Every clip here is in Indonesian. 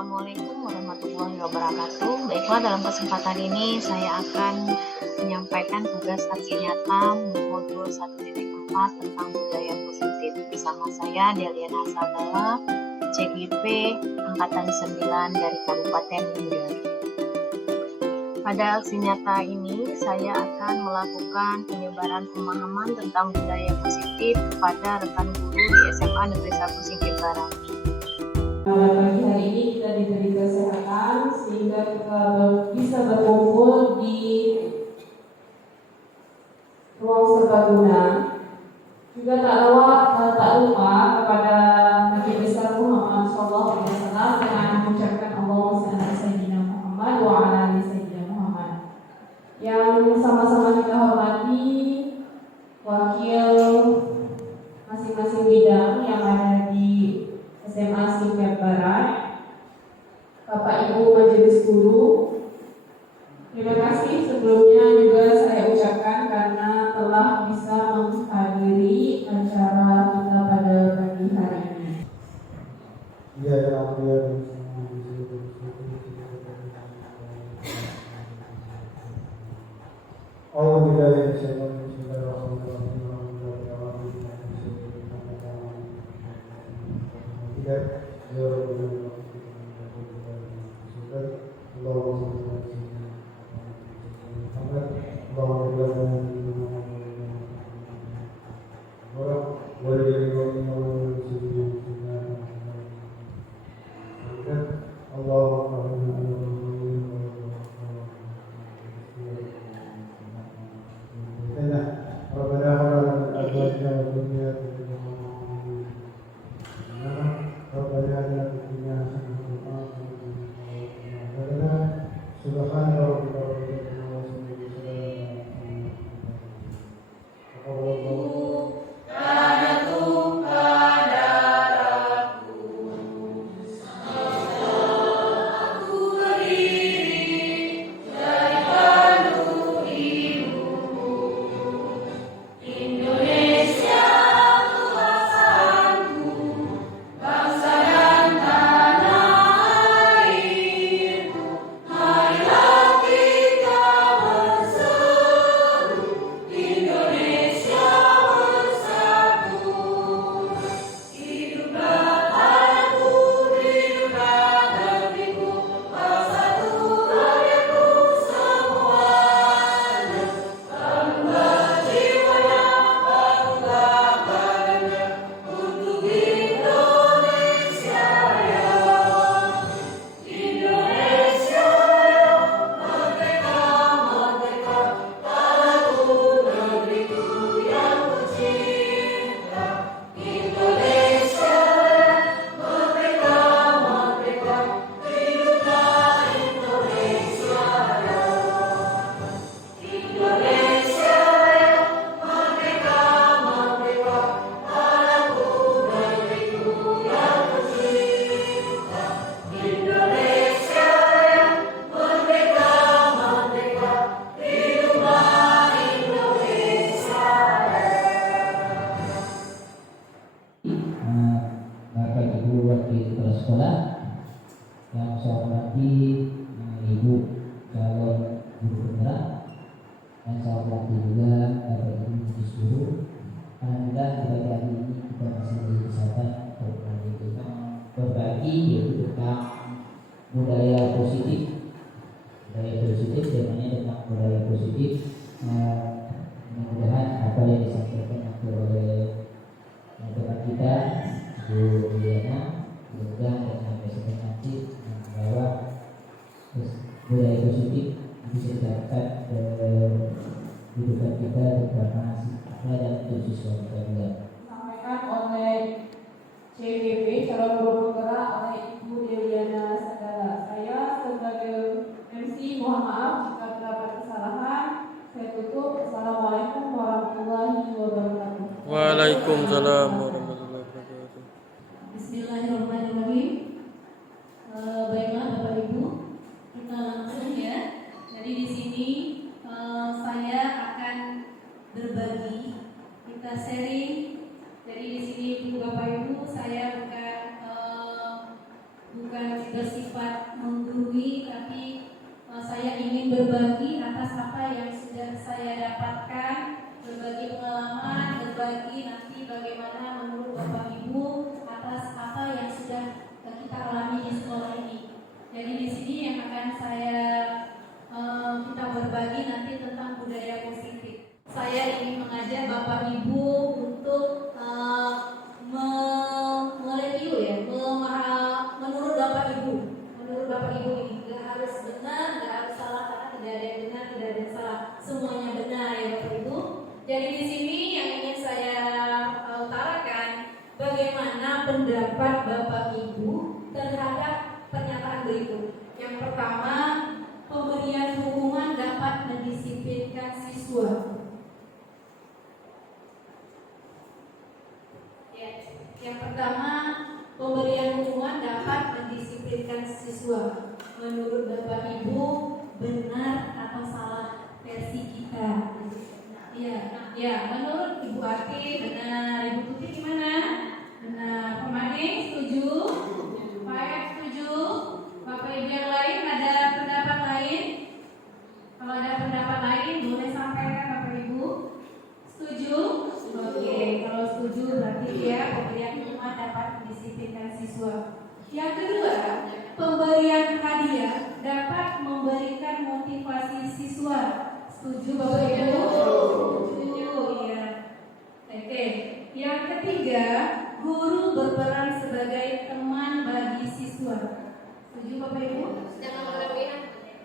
Assalamualaikum warahmatullahi wabarakatuh. Baiklah, dalam kesempatan ini saya akan menyampaikan tugas saksi nyata modul 1.4 tentang budaya positif bersama saya Deliana Sadala, CGP Angkatan 9 dari Kabupaten Kendari. Pada aksi nyata ini, saya akan melakukan penyebaran pemahaman tentang budaya positif kepada rekan guru di SMA Negeri 1 Singkil Barat. Pada pagi hari ini kita diberi kesehatan sehingga kita bisa berkumpul di ruang serbaguna. Juga tak lupa kepada Nabi besar Muhammad SAW dengan mengucapkan Allahumma shalli ala sayyidina Muhammad wa ala ali sayyidina Muhammad. Yang sama-sama kita hormati wakil masing-masing bidang yang ada di SMA Singkil Barat, Bapak Ibu Majelis Guru, terima kasih sebelumnya juga saya ucapkan karena telah bisa menghadiri acara kita pada pagi hari ini. Bapak Ibu wakil kepala sekolah yang saya hormati, Ibu calon guru penggerak, dan saya hormati juga Bapak Ibu majelis guru. Alhamdulillah pada hari ini kita masih diberi kesempatan untuk berbagi yaitu tentang budaya positif. Budaya positif, temanya tentang budaya positif. Mudah-mudahan apa yang disampaikan oleh teman kita Bu Diana juga dengan besok nanti membawa budaya positif bisa diterapkan kehidupan kita terutama siswa dan siswa kita juga. Disampaikan oleh CGP calon guru penggerak oleh Ibu Deliana Sadala. Saya sebagai MC mohon maaf jika terdapat kesalahan. Saya tutup. Assalamualaikum warahmatullahi wabarakatuh. Waalaikumsalam warahmatullahi wabarakatuh. Bismillahirrahmanirrahim. Baiklah Bapak Ibu, kita langsung ya. Jadi di sini saya akan berbagi, kita sharing. Jadi di sini Bapak Ibu, saya bukan bersifat menggurui, tapi saya ingin berbagi atas apa yang sudah saya dapatkan, berbagi pengalaman, berbagi nanti bagaimana menurut Bapak Ibu atas apa yang sudah kita alami di sekolah ini. Jadi di sini yang akan kita berbagi nanti tentang budaya positif. Saya ingin mengajak Bapak Ibu untuk mereview ya, menurut Bapak Ibu ini nggak harus benar, nggak harus salah, karena tidak ada yang benar, tidak ada yang salah, semuanya benar ya Bapak Ibu. Jadi di sini yang ingin saya utarakan, bagaimana pendapat Bapak Ibu terhadap pernyataan berikut. Yang pertama, pemberian hukuman dapat mendisiplinkan siswa. Yang pertama, pemberian hukuman dapat mendisiplinkan siswa. Menurut Bapak Ibu, benar atau salah versi kita? Ya, menurut Ibu Ati benar. Ibu Tuti gimana? Benar. Pemani setuju? Pak setuju? Bapak Ibu yang lain ada pendapat lain? Kalau ada pendapat lain boleh sampaikan Bapak Ibu. Setuju? Oke, kalau setuju berarti ya pemberian hukuman dapat mendisiplinkan siswa. Yang kedua, pemberian hadiah dapat memberikan motivasi siswa. Setuju Bapak Ibu? Setuju, iya. Oke. Yang ketiga, guru berperan sebagai teman bagi siswa. Setuju Bapak Ibu? Jangan berlebihan.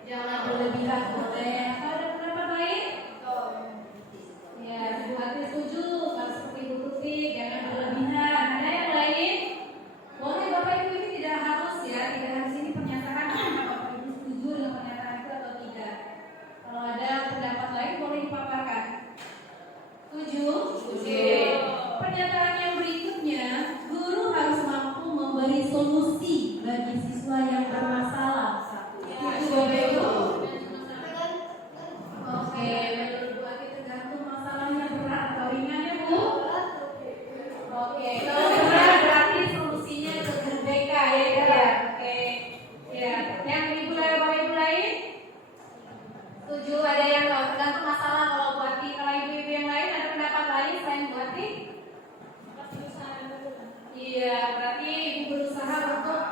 Jangan berlebihan. Boleh. Ada pendapat lain? Ya, Ibu Hati setuju. Kalau seperti Ibu Tuti, jangan berlebihan. Ada yang lain? Boleh Bapak Ibu, ini tidak harus ya, tidak harus ini pernyataan apakah Bapak Ibu setuju dengan pernyataan itu atau tidak. Kalau ada pendapat lain boleh dipaparkan. Setuju? Setuju. Pernyataan yang berikutnya, guru harus mampu memberi solusi bagi siswa yang bermasalah. Setuju Bapak Ibu? Oke, menurut Bu Ati tergantung masalahnya berat atau ringan ya Bu? Oke, kalau berat berarti solusinya ke guru BK ya. Oke, ya. Yang Ibu lain, Bapak Ibu lain? Setuju, ada yang tergantung masalah kalau Bu Ati. Kalau ibu-ibu yang lain ada pendapat lain selain Bu Ati? Iya, berarti Ibu berusaha untuk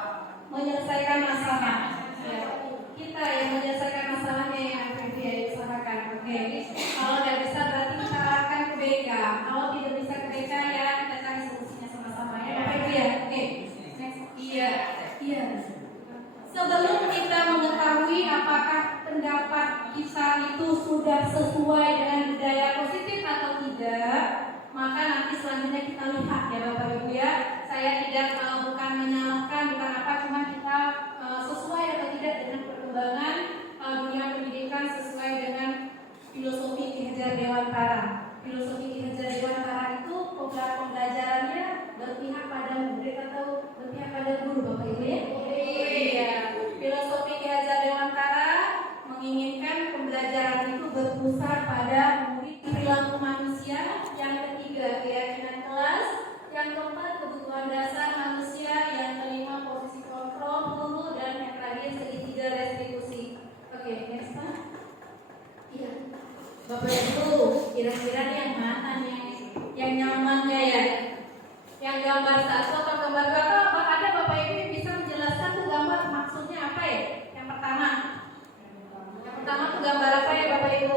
menyelesaikan masalah. Ya. Kita yang menyelesaikan masalahnya yang dia usahakan. Oke. Kalau tidak bisa berarti kita arahkan ke BK. Kalau tidak bisa ke BK ya kita cari solusinya sama-sama ya. Bapak Ibu ya. Oke. Next. Iya. Sebelum kita mengetahui apakah pendapat kita itu sudah sesuai dengan budaya positif atau tidak, maka nanti selanjutnya kita lihat ya Bapak Ibu ya. Saya tidak bukan menyalahkan, bukan apa, cuma kita sesuai atau tidak dengan perkembangan dunia pendidikan, sesuai dengan filosofi Ki Hajar Dewantara. Filosofi Ki Hajar Dewantara itu pembelajarannya berpihak pada murid atau berpihak pada guru Bapak Ibu ya? Iya. Filosofi Ki Hajar Dewantara menginginkan pembelajaran itu berpusat pada murid, perilaku manusia. Yang ketiga, keyakinan kelas. Yang keempat, kebutuhan dasar manusia. Yang kelima, posisi kontrol guru. Dan yang terakhir, segitiga restitusi. Oke, next Pak. Iya. Bapak Ibu, kira-kira yang mana nih yang nyaman ya? Yang gambar satu atau gambar dua, atau ada Bapak Ibu yang bisa menjelaskan tuh gambar maksudnya apa ya? Yang pertama tuh gambar apa ya Bapak Ibu?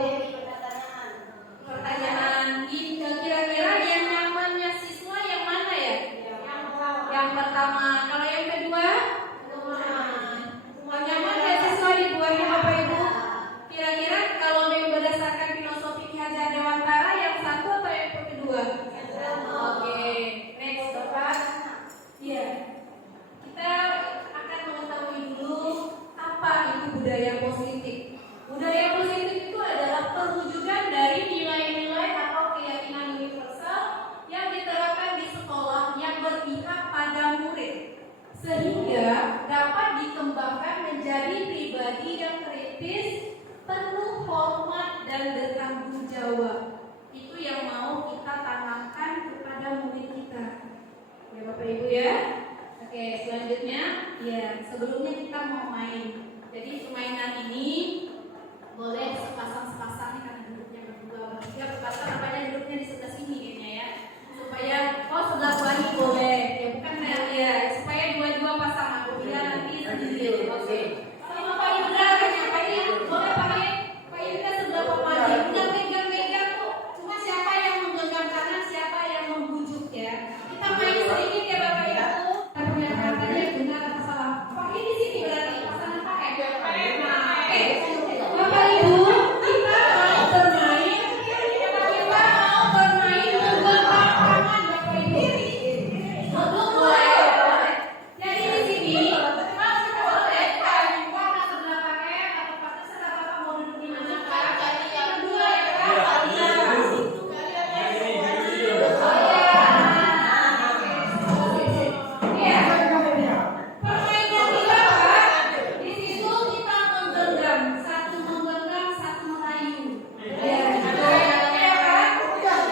Pertanyaan. Kira-kira yang nyamannya siswa yang mana ya? Yang pertama. Kalau yang kedua? Nyaman ya siswa dibuatnya Bapak Ibu? Kira-kira kalau berdasarkan filosofi Ki Hajar Dewantara yang satu atau yang kedua? Oke, next Bapak. Iya. Kita akan mengetahui dulu apa itu budaya positif. Budaya positif itu adalah perwujudan dari nilai-nilai atau keyakinan universal yang diterapkan di sekolah yang berpihak pada murid, sehingga dapat dikembangkan menjadi pribadi yang kritis, penuh hormat dan bertanggung jawab. Itu yang mau kita tanamkan kepada murid kita. Ya Bapak Ibu ya. Oke, Oke, selanjutnya, ya sebelumnya kita mau main. Jadi permainan ini boleh sepasang-sepasang karena duduknya berdua, bertiga, berpasang, apanya duduknya di sebelah sini kayaknya ya. Supaya sebelah bawah boleh, ya bukan ya, supaya dua-dua pasang aku bilang nanti sendiri. Oke. Sama Pak Indra kayaknya Pak Indra boleh pakai Pak Indra sebelah Pak Madi. Udah pegang-pegang tuh. Cuma siapa yang menggenggam kanan, siapa yang membujuk ya. Kita main sedikit ya Bapak Ibu. Punya katanya benar atau salah. Pak ini sini berarti pasangan pakai. Nah, oke. Bapak Ibu, kita mau bermain. Kita mau bermain menggenggam tangan Bapak Ibu. Boleh. Jadi di sini boleh warna sebelah pakai atau pakai sebelah Bapak mau duduk di mana? Kedua ya kan? Permainan kita di situ kita menggenggam, satu menggenggam, satu merayu.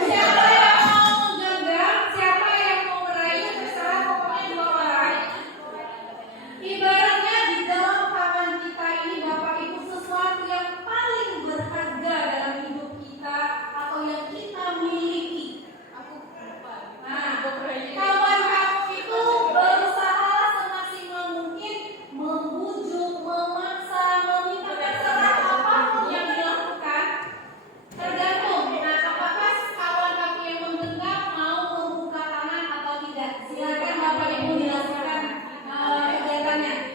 Siapa yang mau menggenggam, siapa yang mau merayu, terserah pokoknya dua orang. Ibaratnya di dalam tangan kita ini Bapak Ibu sesuatu yang paling berharga dalam hidup kita atau yang kita miliki. Nah, kawan kamu itu berusaha semaksimal mungkin membujuk, memaksa, meminta terserah apapun yang dilakukan. Tergantung. Nah, apakah kawan kamu yang menggenggam mau membuka tangan atau tidak? Silakan Bapak Ibu dilakukan kegiatannya.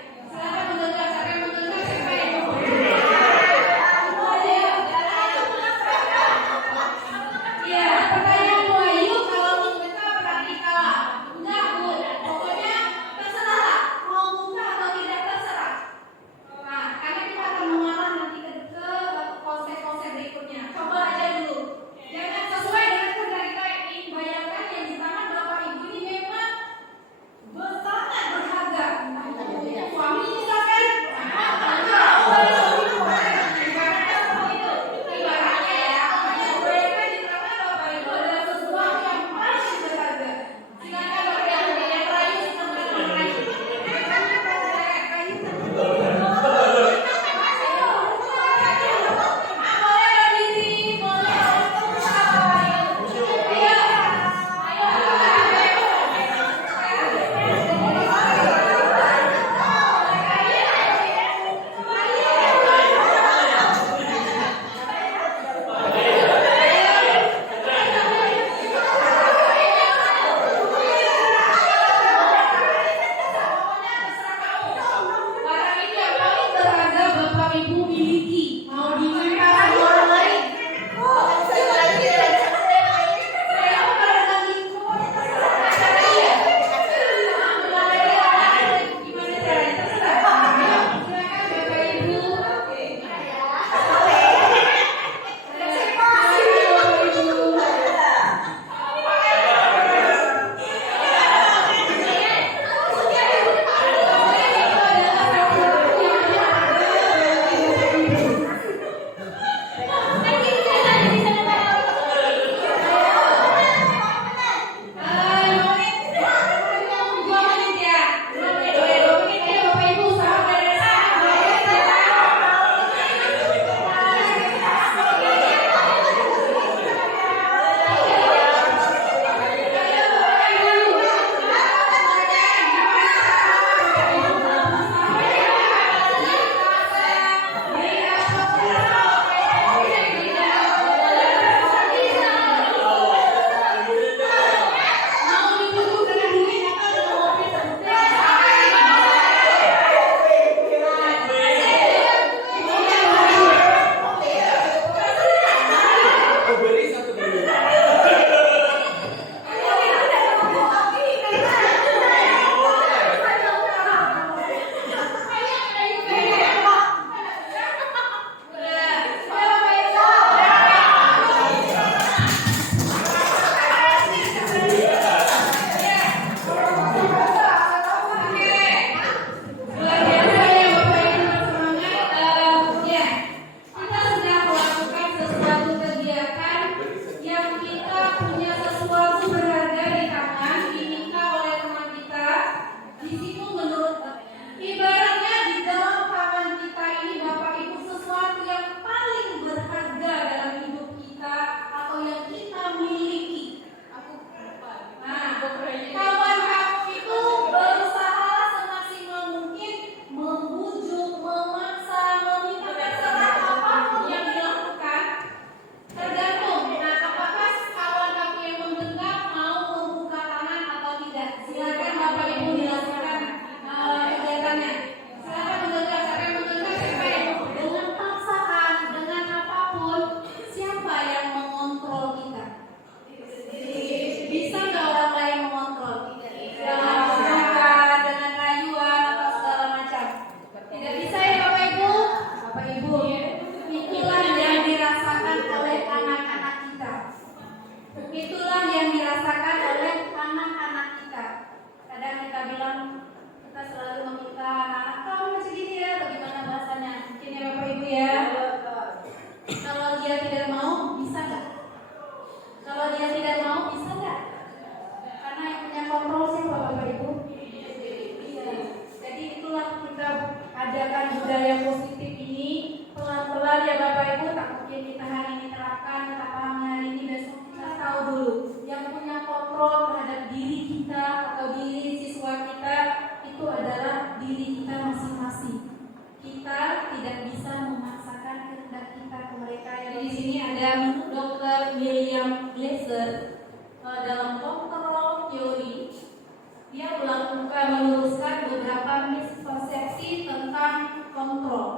kontrol.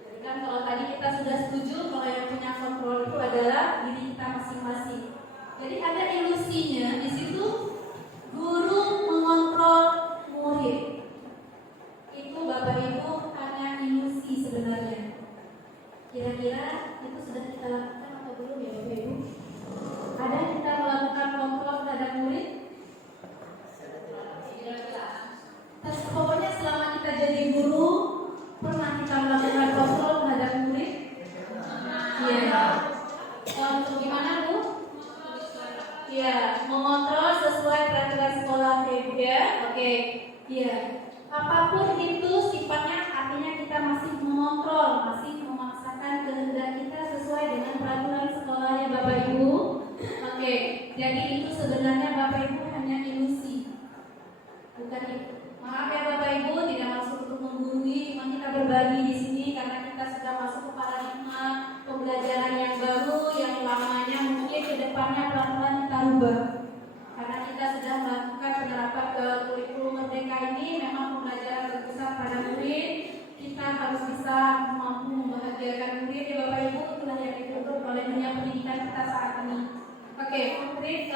Jadi kan kalau tadi kita sudah setuju kalau yang punya kontrol itu adalah diri kita masing-masing. Jadi ada ilusinya di situ guru mengontrol murid. Itu Bapak Ibu hanya ilusi sebenarnya. Kira-kira itu sudah kita lakukan atau belum ya Bapak Ibu? Ada kita melakukan kontrol terhadap murid? Terus pokoknya selama kita jadi guru, pernah kita melakukan kontrol terhadap murid? Iya. Untuk gimana Bu? Iya, mengontrol sesuai peraturan sekolah ya. Oke. Iya. Apapun itu sifatnya artinya kita masih mengontrol, masih memaksakan kehendak kita sesuai dengan peraturan sekolahnya Bapak Ibu. Oke, jadi itu sebenarnya Bapak Ibu hanya ilusi. Bukan itu. Maaf ya Bapak Ibu, tidak maksud untuk menggurui, cuma kita berbagi di sini karena kita sudah masuk ke paradigma pembelajaran yang baru, yang lamanya mungkin ke depannya pelan-pelan kita rubah. Karena kita sudah melakukan penerapan ke kurikulum Merdeka ini, memang pembelajaran berpusat pada murid. Kita harus bisa mampu membahagiakan murid ya Bapak Ibu, itulah yang dituntut oleh dunia pendidikan kita saat ini. Oke, murid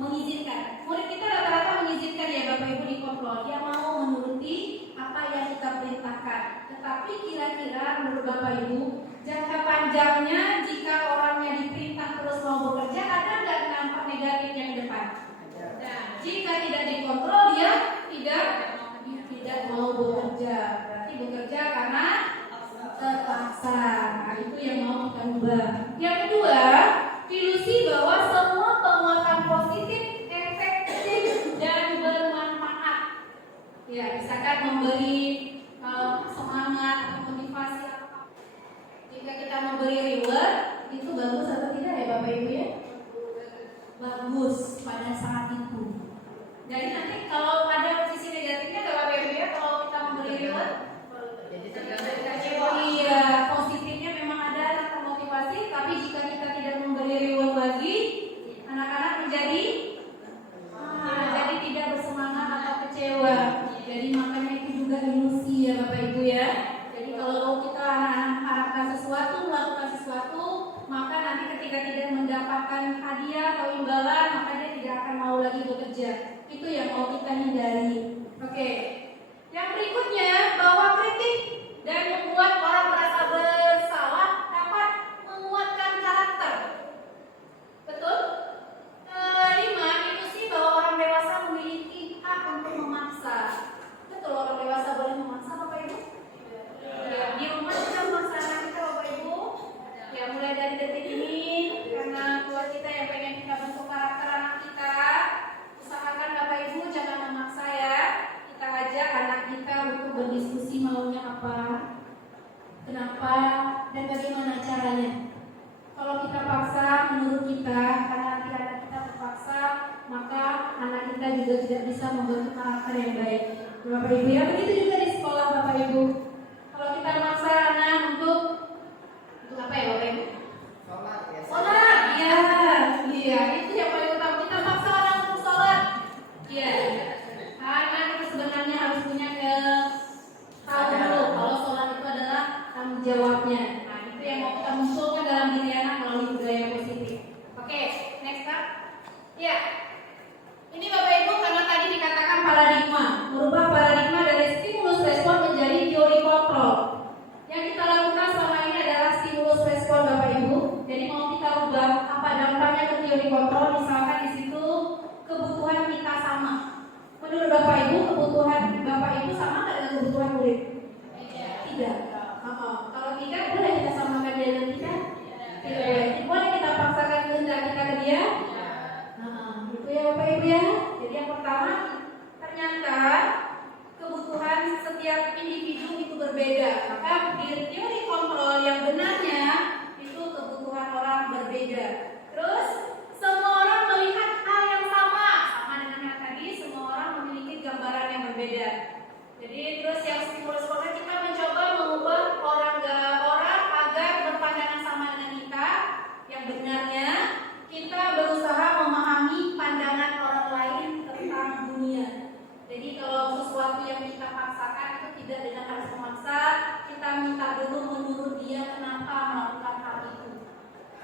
mengizinkan. Murid kita rata-rata mengizinkan ya Bapak Ibu dikontrol. Dia mau menuruti apa yang kita perintahkan. Tetapi kira-kira menurut Bapak Ibu, jangka panjangnya jika orangnya diperintah terus mau bekerja, ada nggak dampak negatifnya ke depan? Nah, jika tidak dikontrol dia tidak mau bekerja. Berarti bekerja karena terpaksa. Nah, itu yang mau kita ubah. Yang kedua, ilusi bahwa semua penguatan positif efektif dan bermanfaat. Ya, misalkan memberi semangat atau motivasi apa. Jika kita memberi reward, itu bagus atau tidak ya Bapak Ibu ya? Bagus pada saat itu. Jadi nanti kalau ada sisi negatifnya nggak Bapak Ibu ya kalau kita memberi reward? Oh iya, positifnya memang ada tentang motivasi, tapi jika kita tidak memberi reward lagi, anak-anak menjadi tidak bersemangat atau kecewa. Jadi makanya itu juga ilusi ya Bapak Ibu ya. Jadi kalau kita anak-anak mengharapkan sesuatu, melakukan sesuatu, maka nanti ketika tidak mendapatkan hadiah atau imbalan, maka dia tidak akan mau lagi bekerja. Itu yang mau kita hindari. Oke. Yang berikutnya, bahwa kritik dan membuat orang merasa bersalah dapat menguatkan karakter. Betul? Kelima, ilusi bahwa orang dewasa memiliki hak untuk memaksa. Betul, orang dewasa boleh memaksa Bapak Ibu? Ya, di rumah kita memaksa anak kita Bapak Ibu. Ya, mulai dari detik ini, karena buat kita yang pengen kita bentuk karakter anak kita, usahakan Bapak Ibu jangan memaksa ya. Kita ajak anak kita untuk berdiskusi maunya apa, kenapa, dan bagaimana caranya. Kalau kita paksa menurut kita, karena nanti anak kita terpaksa, maka anak kita juga tidak bisa membentuk karakter yang baik. Bapak Ibu ya, begitu juga di sekolah Bapak Ibu. Kalau kita maksa anak untuk apa ya Bapak Ibu? Sholat, iya, itu yang paling utama. Kita paksa anak untuk sholat, iya. Anak itu sebenarnya harus punya tahu dulu kalau sholat itu adalah tanggung jawabnya. Nah, itu yang mau kita munculkan dalam diri anak melalui budaya positif. Oke, next up. Ya, ini Bapak Ibu karena tadi dikatakan paradigma, merubah paradigma dari stimulus respon menjadi teori kontrol. Yang kita lakukan selama ini adalah stimulus respon Bapak Ibu. Jadi mau kita ubah apa dampaknya ke teori kontrol? Misalkan di situ kebutuhan kita sama. Menurut Bapak Ibu kebutuhan Bapak Ibu sama nggak dengan kebutuhan murid? Tidak. Kalau tidak boleh kita samakan dia dengan kita? Tidak boleh. Boleh kita paksakan kehendak kita ke dia? Itu ya Bapak Ibu ya. Jadi yang pertama ternyata kebutuhan setiap individu itu berbeda. Maka di teori kontrol yang benarnya itu kebutuhan orang berbeda. Terus semua orang melihat hal yang sama dengan yang tadi. Semua orang memiliki gambaran yang berbeda. Jadi terus yang stimulus kontrol kita mencoba mengubah orang agar berpandangan sama dengan kita. Yang benarnya kita berusaha memahami pandangan orang lain tentang dunia. Jadi kalau sesuatu yang kita paksakan itu tidak dengan harus memaksa,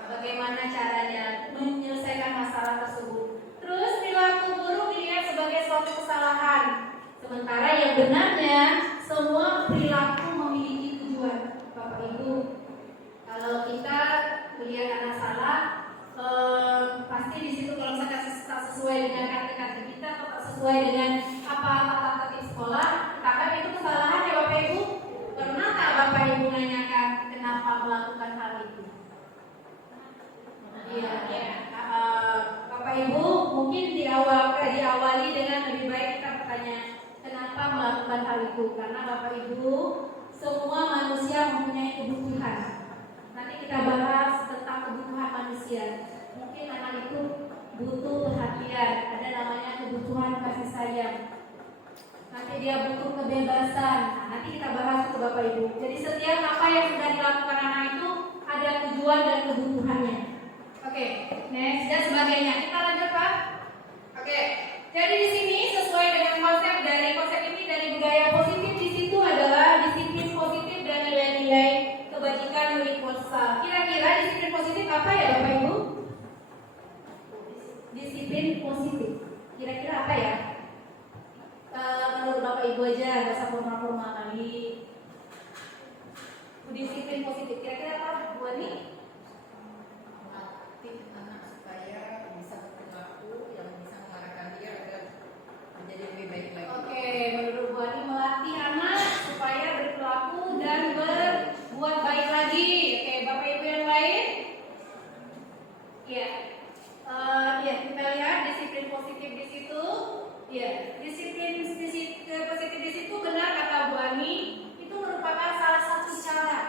bagaimana caranya menyelesaikan masalah tersebut. Terus perilaku buruk dilihat sebagai suatu kesalahan. Sementara yang benarnya semua perilaku memiliki tujuan. Bapak Ibu, kalau kita melihat anak salah, pasti di situ kalau misalkan tak sesuai dengan kata-kata kita atau tak sesuai dengan apa tata tertib sekolah, katakan itu kesalahan ya Bapak Ibu. Pernah tak Bapak Ibu menanyakan kenapa melakukan hal itu? Iya, ya. Bapak Ibu mungkin diawali dengan lebih baik kita bertanya kenapa melakukan hal itu, karena Bapak Ibu semua manusia mempunyai kebutuhan. Nanti kita bahas tentang kebutuhan manusia. Mungkin anak itu butuh perhatian, ada namanya kebutuhan kasih sayang. Nanti dia butuh kebebasan. Nah, nanti kita bahas itu Bapak Ibu. Jadi setiap apa yang sudah dilakukan anak itu ada tujuan dan kebutuhannya. Oke, next dan sebagainya. Kita lanjut Pak. Oke, jadi di sini sesuai dengan konsep ini dari budaya positif, di situ adalah disiplin positif dan nilai-nilai kebajikan universal. Kira-kira disiplin positif apa ya Bapak Ibu? Disiplin positif. Kira-kira apa ya? Menurut Bapak Ibu aja, nggak usah formal-formal lagi. Disiplin positif. Kira-kira apa Bu Ani? Melatih anak supaya bisa berperilaku yang bisa mengarahkan dia agar menjadi lebih baik lagi. Oke, menurut Bu Ani melatih anak supaya berperilaku dan berbuat baik lagi. Oke, Bapak Ibu yang lain? Ya, kita lihat disiplin positif di situ. Ya, disiplin positif di situ benar kata Bu Ani, itu merupakan salah satu cara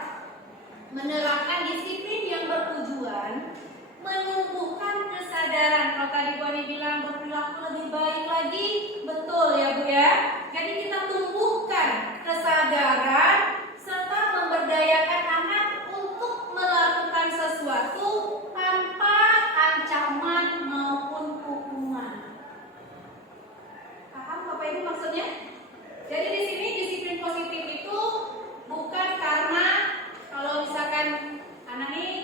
menerapkan disiplin yang bertujuan menumbuhkan kesadaran. Kalau tadi Bu Ani bilang berperilaku lebih baik lagi, betul ya Bu ya. Jadi kita tumbuhkan kesadaran serta memberdayakan anak untuk melakukan sesuatu tanpa ancaman maupun hukuman. Paham Bapak Ibu maksudnya? Jadi di sini disiplin positif itu bukan karena kalau misalkan anak ini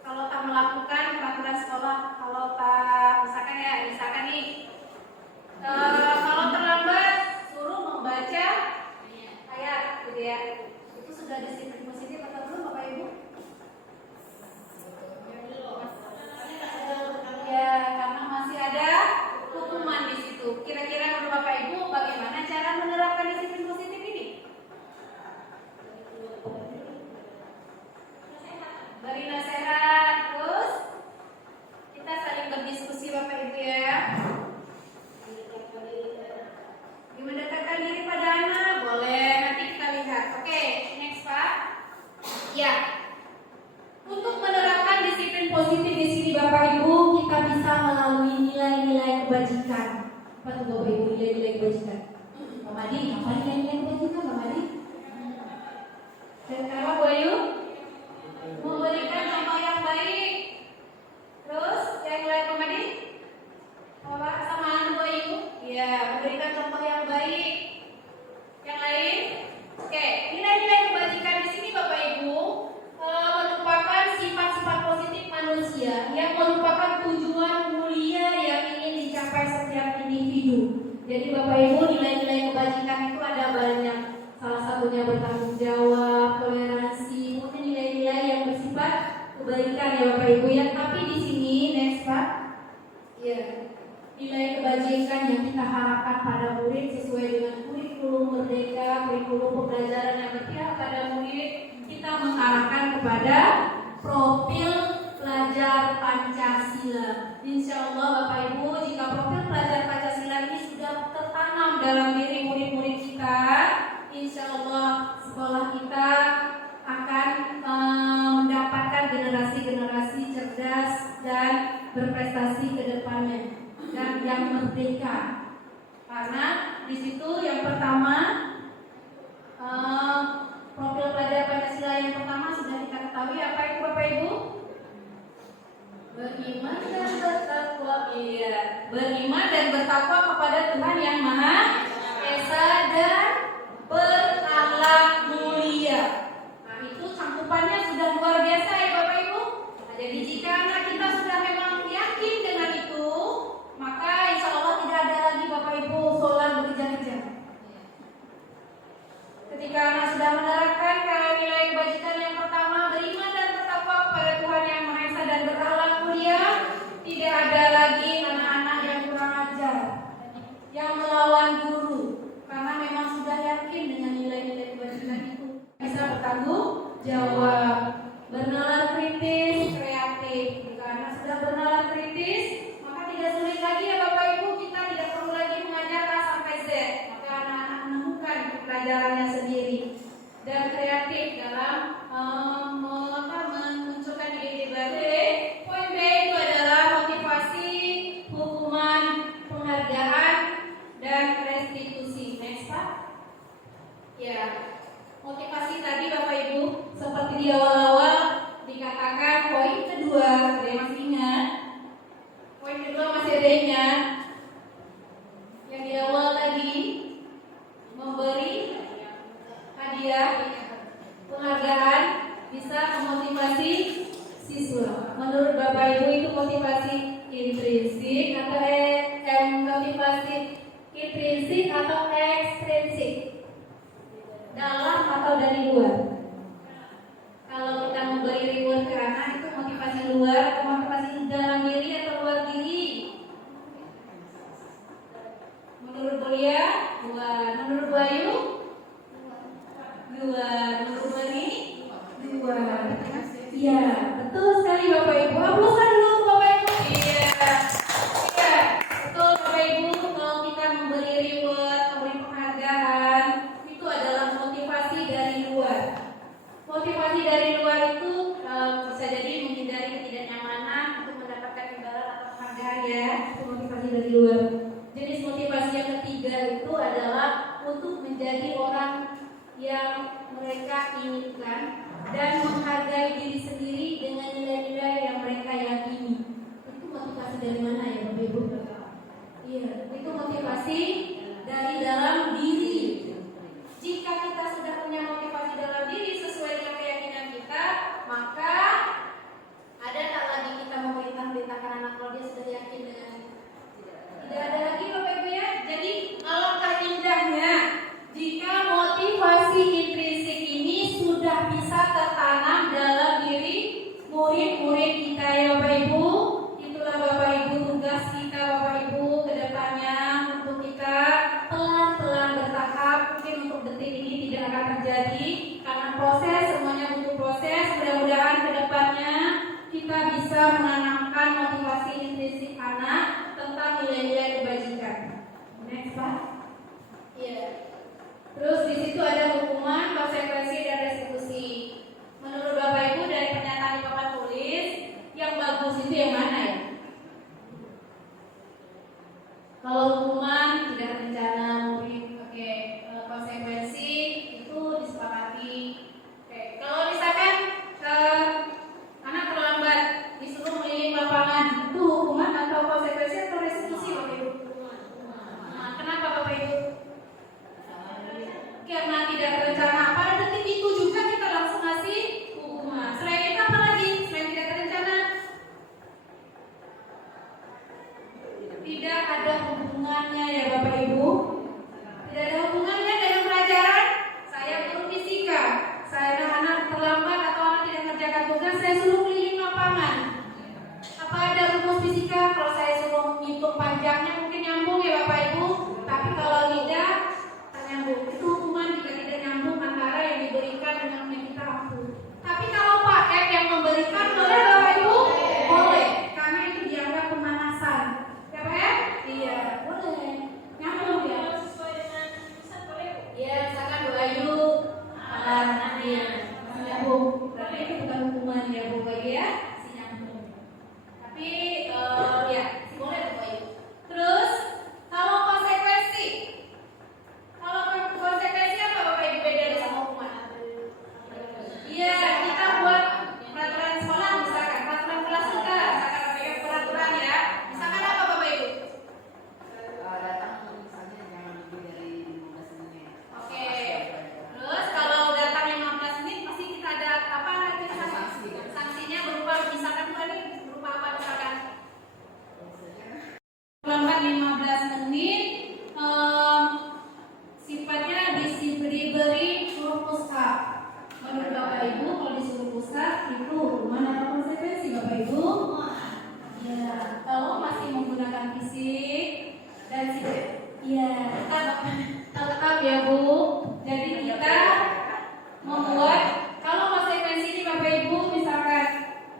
kalau tak melakukan peraturan sekolah, kalau tak misalkan nih kalau terlambat suruh membaca ayat gitu ya. Itu sudah disiplin positif atau belum Bapak Ibu? Ya, karena masih ada hukuman di situ. Kira-kira menurut Bapak Ibu bagaimana cara menerapkan disiplin positif ini? Beri nasihat, terus kita saling berdiskusi Bapak Ibu ya. Mendekatkan diri pada anak boleh, nanti kita lihat. Oke, next Pak. Ya. Untuk menerapkan disiplin positif di sini Bapak Ibu, kita bisa melalui nilai-nilai kebajikan. Apa tuh Bapak Ibu nilai-nilai kebajikan? Pak Madi, apa nilai-nilai kebajikan Pak Madi? Dan apa Bu Ayu? Memberikan contoh yang baik. Terus yang lain Pak Madi? Apa samaan Bu Ayu? Ya, memberikan contoh yang baik. Yang lain? Oke, nilai-nilai kebajikan di sini Bapak Ibu merupakan sifat-sifat positif manusia yang merupakan tujuan mulia yang ingin dicapai setiap individu. Jadi Bapak Ibu nilai-nilai kebajikan itu ada banyak. Salah satunya bertanggung jawab, toleransi, mungkin nilai-nilai yang bersifat kebaikan ya Bapak Ibu ya. Tapi di sini next Pak, ya nilai kebajikan yang kita harapkan pada murid sesuai dengan kurikulum merdeka, kurikulum pembelajaran yang berpihak pada murid. Kita mengarahkan kepada profil pelajar Pancasila. Insya Allah Bapak Ibu, jika profil pelajar Pancasila ini sudah tertanam dalam diri murid-murid kita, insya Allah sekolah kita akan mendapatkan generasi-generasi cerdas dan berprestasi ke depannya dan yang merdeka. Karena di situ yang pertama profil pelajar Pancasila yang pertama sudah kita ketahui apa itu Bapak Ibu? Beriman dan bertakwa. Iya, beriman dan bertakwa kepada Tuhan yang Maha Esa dan berakhlak mulia. Nah, itu cangkupannya sudah luar biasa ya Bapak Ibu. Nah, jadi jika anak sudah menerapkan nilai kebajikan yang pertama, beriman dan bertakwa kepada Tuhan Yang Maha Esa dan berakhlak mulia, tidak ada lagi anak-anak yang kurang ajar, yang melawan guru, karena memang sudah yakin dengan nilai-nilai kebajikan itu. Bisa bertanggung jawab, bernalar kritis, kreatif. Jika anak sudah bernalar kritis, maka tidak sulit lagi ya Bapak Ibu, kita tidak perlu lagi mengajar A sampai Z. Maka anak-anak menemukan pelajarannya sendiri dan kreatif dalam memunculkan ide-ide baru. Poin B itu adalah motivasi, hukuman, penghargaan, dan restitusi. Next Pak. Ya, motivasi tadi Bapak Ibu seperti di awal-awal dikatakan poin kedua, ada yang masih ingat? Poin kedua masih ada ingat? Yang di awal tadi memberi hadiah, penghargaan bisa memotivasi siswa. Menurut Bapak Ibu itu motivasi intrinsik atau motivasi intrinsik atau ekstrinsik? Dalam atau dari luar? Kalau kita memberi reward ke anak itu motivasi luar atau motivasi dalam diri atau luar diri? Menurut Bulia, luar. Menurut Bayu, luar. Menurut Bani, luar. Iya, betul sekali Bapak Ibu. Aplauskan dulu Bapak Ibu. Iya, iya, betul Bapak Ibu. Kalau kita memberi reward, memberi penghargaan, itu adalah motivasi dari luar. Motivasi dari luar itu bisa jadi menghindari ketidaknyamanan untuk mendapatkan imbalan atau penghargaan ya. Itu motivasi dari luar. Jenis motivasi yang ketiga itu adalah untuk menjadi orang yang mereka inginkan dan menghargai diri sendiri dengan nilai-nilai yang mereka yakini. Itu motivasi dari mana ya Bapak Ibu? Iya, itu motivasi dari dalam diri. Jika kita sudah punya motivasi dalam diri sesuai dengan keyakinan kita, maka ada tak lagi kita memerintahkan anak kalau dia sudah yakin dengan itu? Tidak ada lagi Bapak Ibu ya. Jadi alangkah indahnya jika motivasi intrinsik ini sudah bisa tertanam dalam diri murid-murid kita ya Bapak Ibu. Itulah Bapak Ibu tugas kita Bapak Ibu ke depannya, untuk kita pelan-pelan bertahap. Mungkin untuk detik ini tidak akan terjadi karena proses, semuanya butuh proses. Mudah-mudahan ke depannya kita bisa menanamkan motivasi intrinsik anak tentang nilai-nilai kebajikan. Next Pak. Iya. Terus di situ ada hukuman, konsekuensi, dan restitusi. Menurut Bapak Ibu dari pernyataan di papan tulis, yang bagus itu yang mana ya? Kalau hukuman tidak rencana, mungkin oke. Konsekuensi itu disepakati. Oke. Kalau misalkan anak terlambat disuruh keliling lapangan, itu hukuman atau konsekuensi atau restitusi Bapak Ibu? Nah, kenapa Bapak Ibu? Karena tidak terencana. Pada detik itu juga kita langsung ngasih hukuman. Selain itu apa lagi? Selain tidak terencana, tidak ada hubungannya ya Bapak Ibu. Tidak ada hubungannya dengan pelajaran. Saya guru fisika, saya anak terlambat atau anak tidak mengerjakan tugas, saya suruh keliling lapangan. Apa ada rumus fisika? Kalau saya suruh ngitung panjangnya mungkin nyambung ya Bapak Ibu. Tapi kalau tidak nyambung, itu hukuman. Jika tidak nyambung maka Menurut Bapak Ibu, kalau disuruh pusat itu hukuman atau konsekuensi Bapak Ibu? Ya, kalau masih menggunakan fisik dan ya tetap ya Bu. Jadi kita membuat kalau konsekuensi ini Bapak Ibu misalkan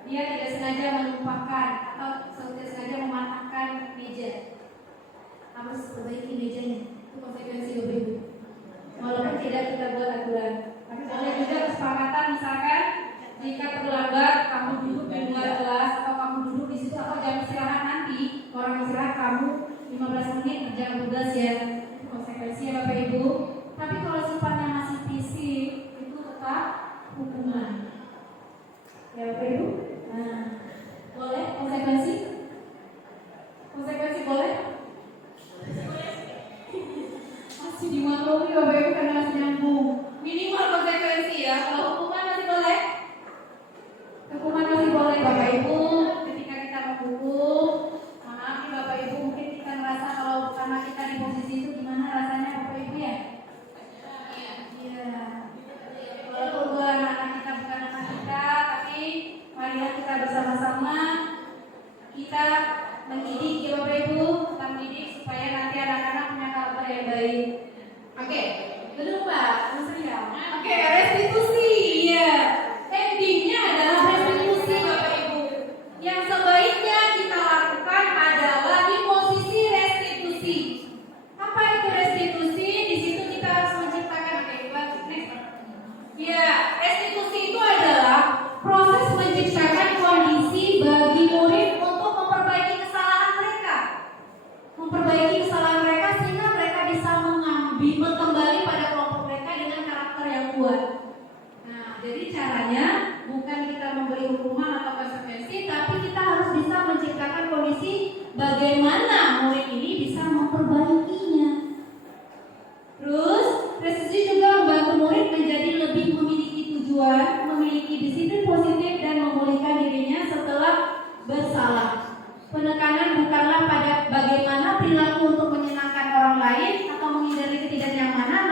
dia tidak sengaja melupakan atau tidak sengaja mematahkan meja, harus perbaiki mejanya. Itu konsekuensi Bapak Ibu. Walaupun tidak kita buat aturan, tapi boleh juga kesepakatan misalkan jika terlambat kamu duduk di luar kelas atau kamu duduk di situ atau jam istirahat nanti orang istirahat kamu 15 menit jam 12 ya. Itu konsekuensinya Bapak Ibu. Tapi kalau sifatnya masih fisik itu tetap hukuman. Ya Bapak Ibu. Nah, boleh konsekuensi? Konsekuensi boleh? Masih dimaklumi Bapak Ibu karena masih nyambung. Minimal konsekuensi ya. Kalau hukuman masih boleh? Hukuman masih boleh Bapak Ibu. Ketika kita menghukum, maaf nih Bapak Ibu, mungkin kita merasa kalau karena kita di posisi itu gimana rasanya Bapak Ibu ya? Iya. Walaupun bukan anak kita bukan anak kita, tapi marilah kita bersama-sama kita mendidik ya Bapak Ibu, kita mendidik supaya nanti anak-anak punya karakter yang baik. Oke, belum Pak? Belum ya? Oke, restitusi. Iya. Endingnya adalah restitusi Bapak Ibu. Yang sebaiknya kita lakukan adalah di posisi restitusi. Apa itu restitusi? Di situ kita harus menciptakan ya, restitusi itu adalah proses menciptakan kondisi bagi murid untuk memperbaiki kesalahan mereka. Memperbaiki kesalahan mereka sehingga mereka bisa mengambil kembali pada kelompok mereka dengan karakter yang kuat. Nah, jadi caranya bukan kita memberi hukuman atau konsekuensi, tapi kita harus bisa menciptakan kondisi bagaimana murid ini bisa memperbaikinya. Terus, restitusi juga membantu murid menjadi lebih memiliki tujuan, memiliki disiplin positif dan memulihkan dirinya setelah bersalah. Penekanan bukanlah pada bagaimana perilaku untuk menyenangkan orang lain atau menghindari ketidaknyamanan,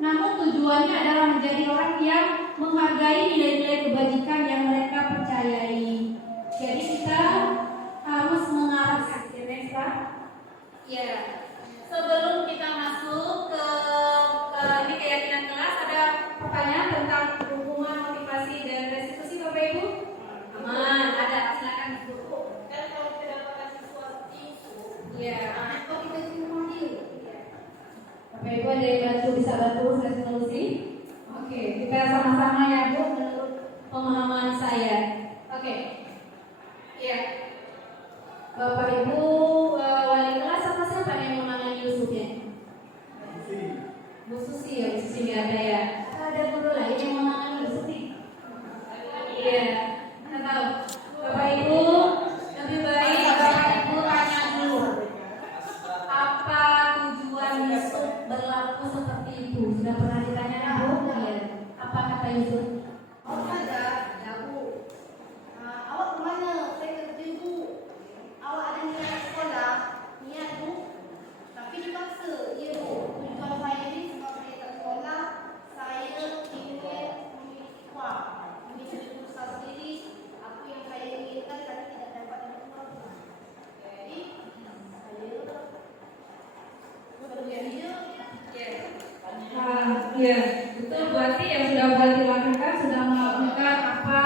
namun tujuannya adalah menjadi orang yang menghargai nilai-nilai kebajikan yang mereka percayai. Jadi kita harus mengarah ya. Sebelum kita masuk ke ini keyakinan kelas, ada pertanyaan tentang hukuman, motivasi dan restitusi Bapak Ibu? Aman, ada. Silakan Bu. Kan kalau kedapatan siswa itu, Ya. kok kita cuma dia? Bapak Ibu ada yang bantu bisa bantu restitusi? Oke, kita sama-sama ya Bu menurut pemahaman saya. Oke. Ya. Bapak Ibu wali kelas apa siapa yang menangani Yusufnya? Bu Susi ya, Bu Susi nggak ada ya. Ada guru lain yang menangani Yusuf nih? Iya, kita tahu. Bapak Ibu lebih baik Bapak Ibu tanya dulu. Apa tujuan Yusuf berlaku seperti itu? Sudah pernah ditanya Bu? Iya. Apa kata Yusuf? Oh ada, ya Bu. Awak kemana? Saya kerja Bu. Awak ada niat sekolah? Niat Bu. Tapi dipaksa, iya Bu. Tujuan saya ini sebab saya tak sekolah, saya ingin memiliki uang, memiliki usaha sendiri. Apa yang saya inginkan tapi tidak dapat dari keluarga. Jadi saya berjanji. Iya, betul. Berarti yang sudah berarti lakukan sudah melakukan apa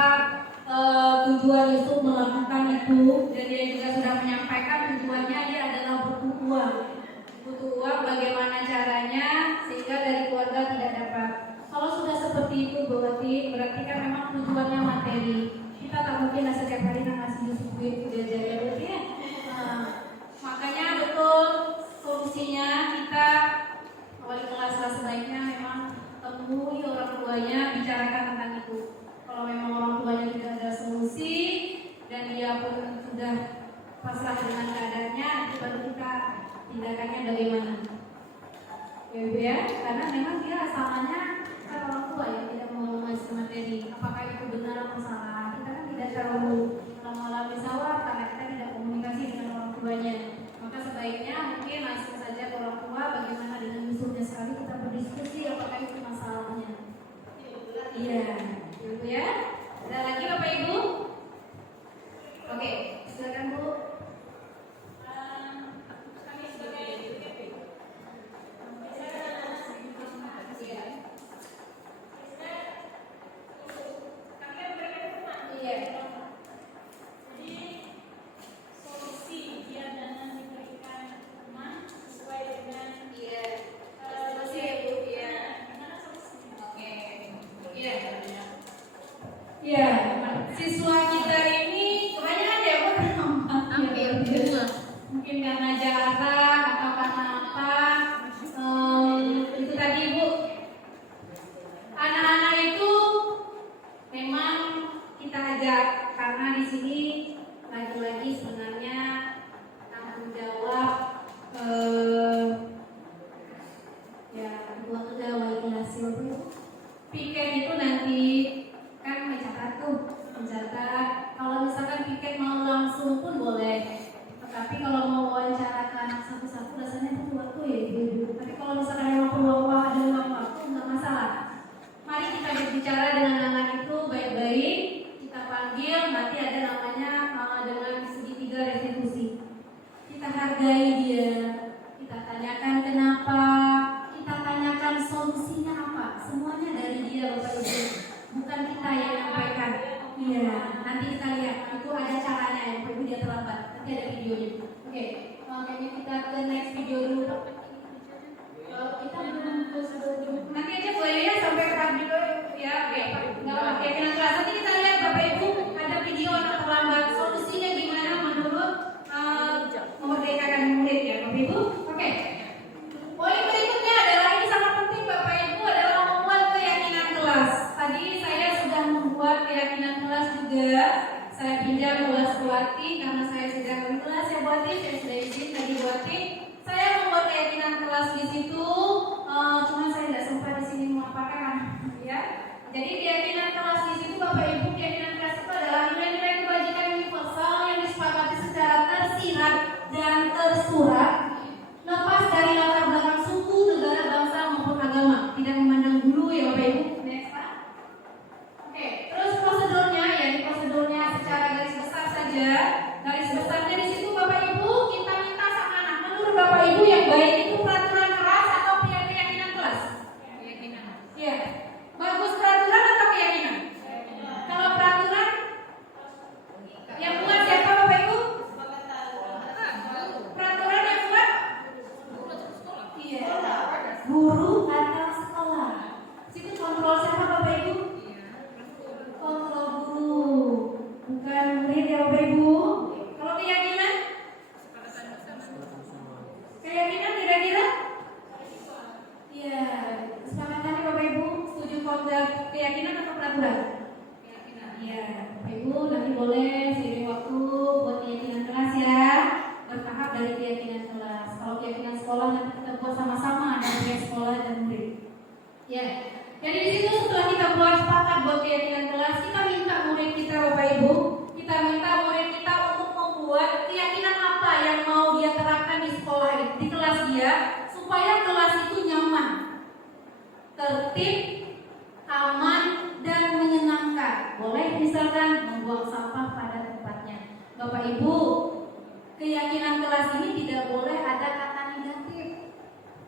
tujuan Yusuf melakukan itu, dan dia juga sudah menyampaikan tujuannya dia adalah butuh uang. Butuh uang bagaimana caranya sehingga dari keluarga tidak dapat. Kalau sudah seperti itu berarti kan memang tujuannya materi. Kita tak mungkin setiap hari ngasih Yusuf duit jajan ya berarti ya. Makanya betul solusinya kita wali kelas sebaiknya memang temui orang tuanya, bicarakan tentang itu. Kalau memang orang tuanya tidak ada solusi dan dia pun sudah pasrah dengan keadaannya, itu baru kita tindakannya bagaimana. Ya, karena memang dia asalnya kan orang tua yang tidak mau ngasih materi. Apakah itu benar atau salah? Kita kan tidak terlalu lama-lama sawar karena kita tidak komunikasi dengan orang tuanya. Maka sebaiknya mungkin langsung saja ke orang tua bagaimana dengan Yusufnya sekali kita berdiskusi apakah itu masalahnya. Iya, Iya. Ya, siswa kita ini kebanyakan ya Bu. Hampir semua. Mungkin karena jarak atau karena apa? Itu tadi Bu. Anak-anak itu memang kita ajak karena di sini lagi-lagi sebenarnya tanggung jawab ya kedua pegawai kelas itu. Piket itu nanti kan mencatat kalau misalkan piket mau langsung pun boleh, tetapi kalau mau wawancara ke anak satu-satu rasanya butuh waktu ya ibu. Tapi kalau misalkan memang perlu ada waktu nggak masalah. Mari kita berbicara dengan anak itu baik-baik, kita panggil, nanti ada namanya dengan segitiga retribusi. Kita hargai dia, kita tanyakan kenapa, kita tanyakan solusinya apa. Semuanya dari dia Bapak Ibu, bukan kita yang menyampaikan. Iya, nanti kita lihat itu ada caranya ya Bapak Ibu, dia terlambat. Nanti ada videonya. Oke, kayaknya kita ke next video dulu. Kita belum nanti aja boleh ya sampai ke tahap dulu ya. Oke, nggak apa-apa. Keyakinan kelas nanti kita lihat Bapak Ibu ada video anak terlambat. Solusinya gimana menurut memerdekakan murid ya Bapak Ibu. Oke. Poin berikutnya adalah ini sangat penting Bapak Ibu adalah membuat keyakinan kelas. Tadi saya sudah membuat keyakinan kelas juga. Saya pinjam kelas buati karena saya sedang di kelas ya buati. Saya sudah izin tadi buati. Saya membuat keyakinan kelas di situ. Cuma saya tidak sempat di sini memaparkan ya. Jadi keyakinan kelas di situ Bapak Ibu, keyakinan kelas itu adalah nilai-nilai kebajikan universal yang disepakati secara tersirat dan tersurat, lepas dari latar belakang suku, negara, bangsa maupun agama, tidak memandang bulu ya Bapak Ibu. Next Pak. Oke, terus prosedurnya ya, di prosedurnya secara garis besar saja. Garis besarnya di situ Bapak Ibu, kita minta sama anak. Menurut Bapak Ibu yang baik itu peraturan kelas atau keyakinan kelas? Keyakinan. Iya. Bagus peraturan atau keyakinan? Kalau peraturan yang buat siapa Bapak Ibu? Peraturan yang buat? Iya. Guru atau sekolah? Situ kontrol siapa Bapak Ibu? Kontrol guru, bukan murid ya Bapak Ibu. Kalau keyakinan? Keyakinan kira-kira? Iya. Kesepakatannya Bapak Ibu setuju kontrol keyakinan atau peraturan? Keyakinan. Iya. Bapak Ibu nanti boleh seiring waktu buat keyakinan kelas ya. Bertahap dari keyakinan kelas. Kalau keyakinan sekolah nanti kita buat sama-sama dari pihak sekolah dan murid. Ya. Jadi di situ setelah kita buat sepakat buat keyakinan kelas, kita minta murid kita Bapak Ibu, kita minta murid kita untuk membuat keyakinan apa yang mau dia terapkan di sekolah di kelas dia supaya kelas itu nyaman, tertib, aman dan menyenangkan. Boleh misalkan membuang sampah pada tempatnya. Bapak Ibu, keyakinan kelas ini tidak boleh ada kata negatif.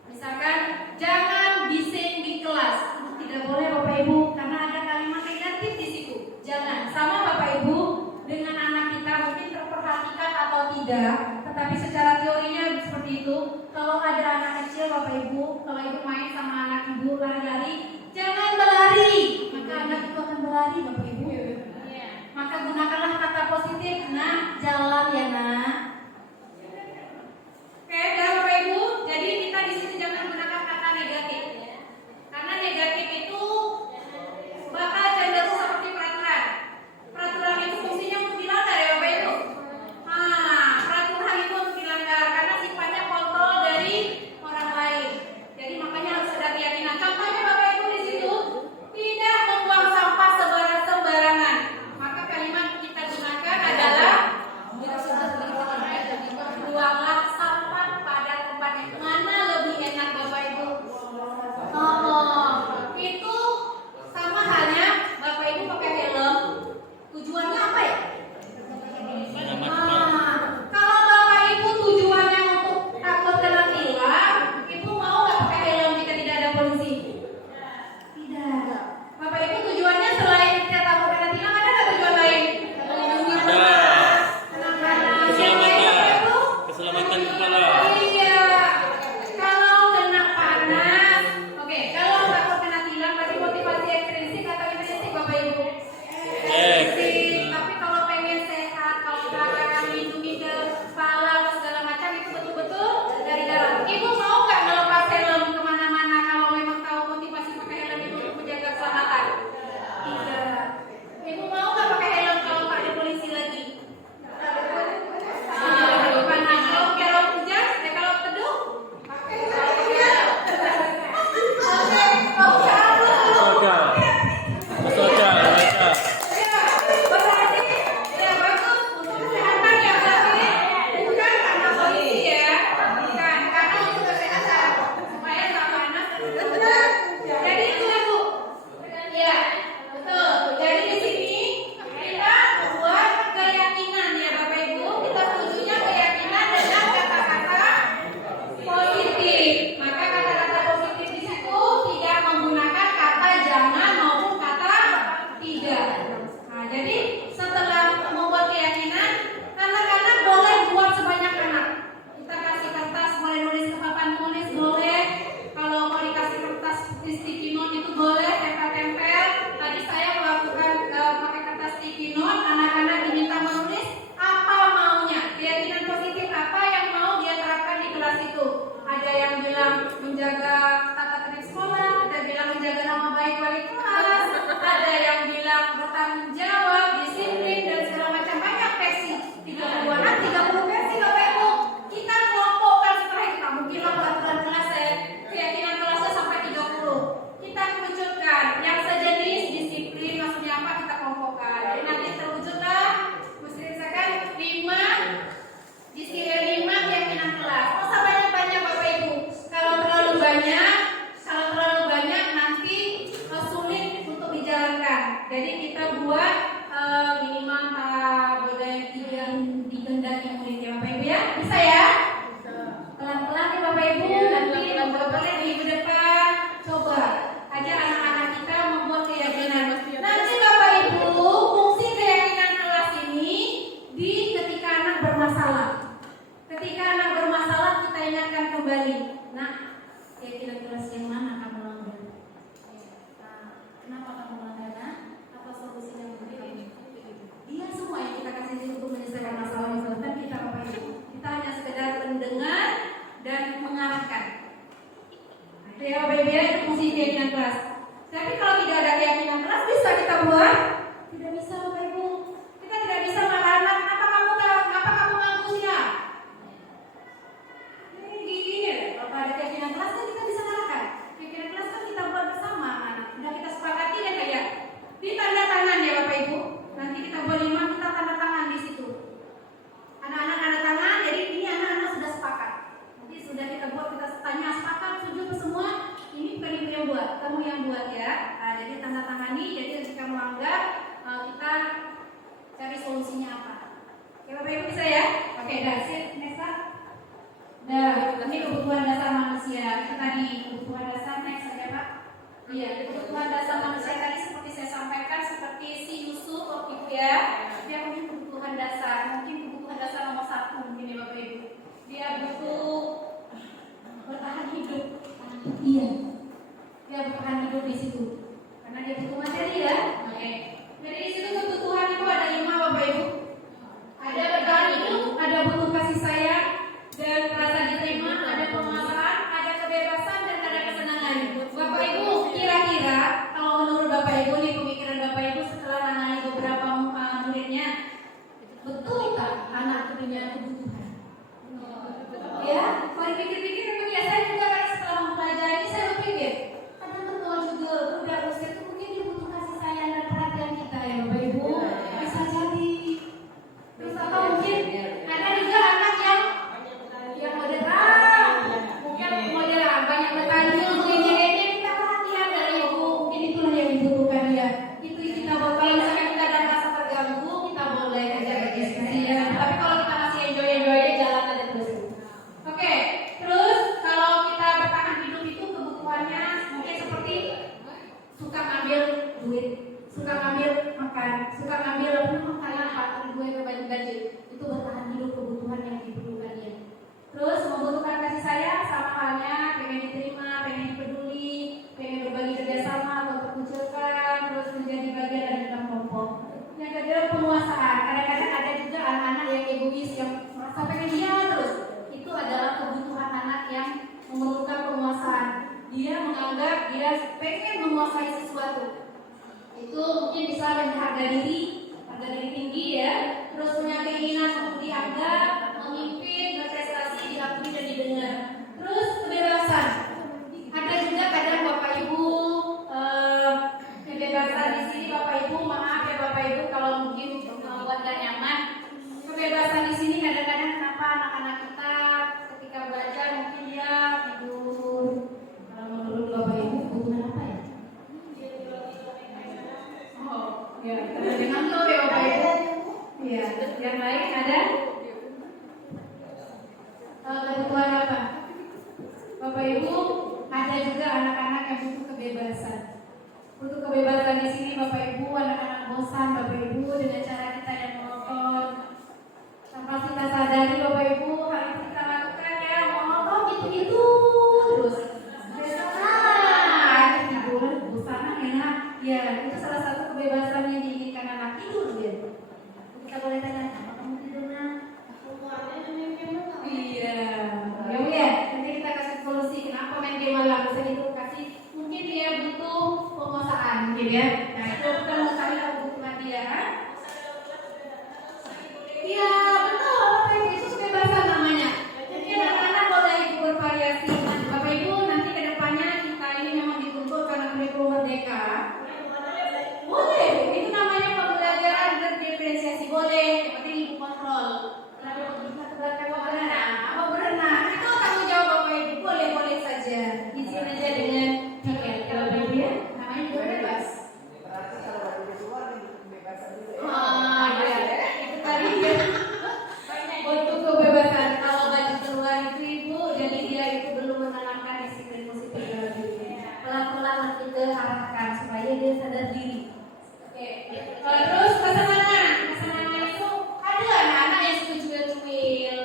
Misalkan jangan bising di kelas. Tidak boleh Bapak Ibu karena ada kalimat negatif di situ. Jangan. Sama Bapak Ibu dengan anak kita mungkin terperhatikan atau tidak, tetapi secara teorinya seperti itu. Kalau ada anak kecil Bapak Ibu, kalau Ibu main sama anak Ibu lari-lari, jangan berlari. Maka anak itu akan berlari Bapak Ibu. Maka gunakanlah kata positif. Nah, jalan ya nak. Oke, dah Bapak Ibu. Jadi kita di sini jangan gunakan kata negatif. Karena negatif itu bakal cenderung seperti peraturan. Peraturan itu fungsinya untuk dilanggar ya Bapak Ibu. Peraturan itu untuk dilanggar karena sifatnya kontrol dari orang lain. Jadi makanya harus ada keyakinan. Contohnya Bapak Ibu di situ tidak membuang sampah sembarangan. Maka kalimat kita gunakan adalah tanggung jawab, disiplin dan segala macam banyak versi. 30 versi Bapak Ibu. Kita kelompokkan setelah itu. Mungkinlah peraturan kelas keyakinan kelasnya sampai 30. Kita kerucutkan yang sejenis disiplin maksudnya apa kita kelompokkan. Jadi nanti terwujudlah mesti misalkan 5 di sini 5 keyakinan kelas. Masa banyak-banyak Bapak Ibu. Kalau terlalu banyak nanti sulit untuk dijalankan. Jadi kita buat minimal budaya 3 digendaki murid ya Bapak Ibu ya. Bisa ya? Pelan-pelan nih Bapak Ibu. Nanti boleh di minggu depan coba ajar anak-anak kita membuat keyakinan. Nanti Bapak Ibu fungsi keyakinan kelas ini di ketika anak bermasalah. Ketika anak bermasalah kita ingatkan kembali. Nah, keyakinan kelas yang mana kamu langgar? Kenapa kamu langgar? Nah, apa solusinya mungkin? Dia semua yang kita kasih untuk menyelesaikan masalah misalkan kita Bapak Ibu. Kita hanya sekedar mendengar dan mengarahkan. Itu ya Bapak Ibu ya, itu fungsi keyakinan kelas. Tapi kalau tidak ada keyakinan kelas bisa kita buat? Tidak bisa Bapak Ibu. Kita tidak bisa marah anak. Kenapa kamu nganggu siang? Ini gini ya. Kalau ada keyakinan kelas kan kita bisa marahkan. Keyakinan kelas kan kita buat bersama anak. Sudah kita sepakati dan kayak di tanda tangan ya Bapak Ibu. Nanti kita buat 5 kita tanda tangan di situ. Anak-anak tanda tangan. Jadi ini anak-anak sudah sepakat. Nanti sudah kita buat kita tanya sepakat setuju semua. Ini bukan ibu yang buat, kamu yang buat ya. Nah, jadi tanda tangani. Jadi jika melanggar kita cari solusinya apa. Oke Bapak Ibu bisa ya? Oke, that's it. Next up. Nah, ini kebutuhan dasar manusia. Itu tadi kebutuhan dasar next aja Pak. Iya, kebutuhan dasar manusia tadi seperti saya sampaikan seperti si Yusuf waktu itu ya. Dia punya kebutuhan dasar. Mungkin kebutuhan dasar nomor 1 mungkin ya Bapak Ibu. Dia butuh bertahan hidup. Iya. Dia bertahan hidup di situ. Karena dia butuh materi ya. Oke. Jadi di situ kebutuhan itu ada 5 Bapak Ibu. Ada bertahan hidup, ada butuh kasih sayang dan rasa diterima, ada penguasaan, ada kebebasan dan ada kesenangan. Bapak Ibu, kira-kira kalau menurut Bapak Ibu nih pemikiran Bapak Ibu setelah menangani beberapa muridnya, betul tak anak punya kebutuhan? Ya, kalau dipikir-pikir memang ya saya juga kan setelah mempelajari saya berpikir, kadang betul juga udah usia itu mungkin dia butuh kasih sayang dan perhatian kita ya Bapak Ibu. Bisa jadi. Terus atau mungkin ada juga anak yang moderat, mungkin moderat banyak bertanya, ini kita perhatian dari ibu, mungkin itulah yang dibutuhkan dia. Itu kita kalau misalkan kita ada rasa terganggu, kita boleh ajak diskusi ya. Tapi kalau kita masih enjoy jalan aja terus. Oke, terus kalau kita bertahan hidup itu kebutuhannya mungkin seperti suka ngambil duit, suka ngambil makan, suka ngambil makanan atau duit berbagi-bagi. Itu bertahan hidup kebutuhan yang dibutuhkan dia. Terus membutuhkan kasih sayang sama halnya pengen diterima, pengen dipeduli, pengen berbagi kerjasama atau terkucilkan, terus menjadi bagian dari dalam kelompok. Yang kedua penguasaan. Kadang-kadang ada juga anak-anak yang egois yang merasa pengen dia terus. Itu adalah kebutuhan anak yang memerlukan penguasaan. Dia menganggap dia pengen menguasai sesuatu. Itu mungkin bisa harga diri tinggi ya. Terus punya keinginan untuk dianggap, memimpin, berprestasi, diakui dan didengar. Terus kebebasan. Ada juga kadang Bapak Ibu kebebasan di sini Bapak Ibu, maaf ya Bapak Ibu kalau mungkin membuat gak nyaman. Kebebasan di sini kadang-kadang kenapa anak-anak kita ketika belajar mungkin dia tidur. Kalau menurut Bapak Ibu kebutuhan apa ya? Oh, ya, jangan tuh ya Bapak Ibu. Ya, yang lain ada? Kebutuhan apa? Bapak Ibu, ada juga anak-anak yang butuh kebebasan. Butuh kebebasan di sini Bapak Ibu, anak-anak bosan Bapak Ibu dengan cara kita yang monoton. Tanpa kita sadari Bapak Ibu, hal itu kita lakukan ya monoton gitu-gitu terus. Tiduran bosan enak. Ya, itu salah satu kebebasan yang diinginkan anak tidur dia. Kita boleh tanya, apa kamu tidurnya? Iya, ya Bu ya. Nanti kita kasih solusi kenapa main game malam. Bisa itu kasih. Mungkin dia butuh penguasaan, gitu ya. Nah itu kita mau cari kebutuhan dia. sadar diri. Oke. Terus pasangan itu ada anak-anak yang suka cuil-cuil.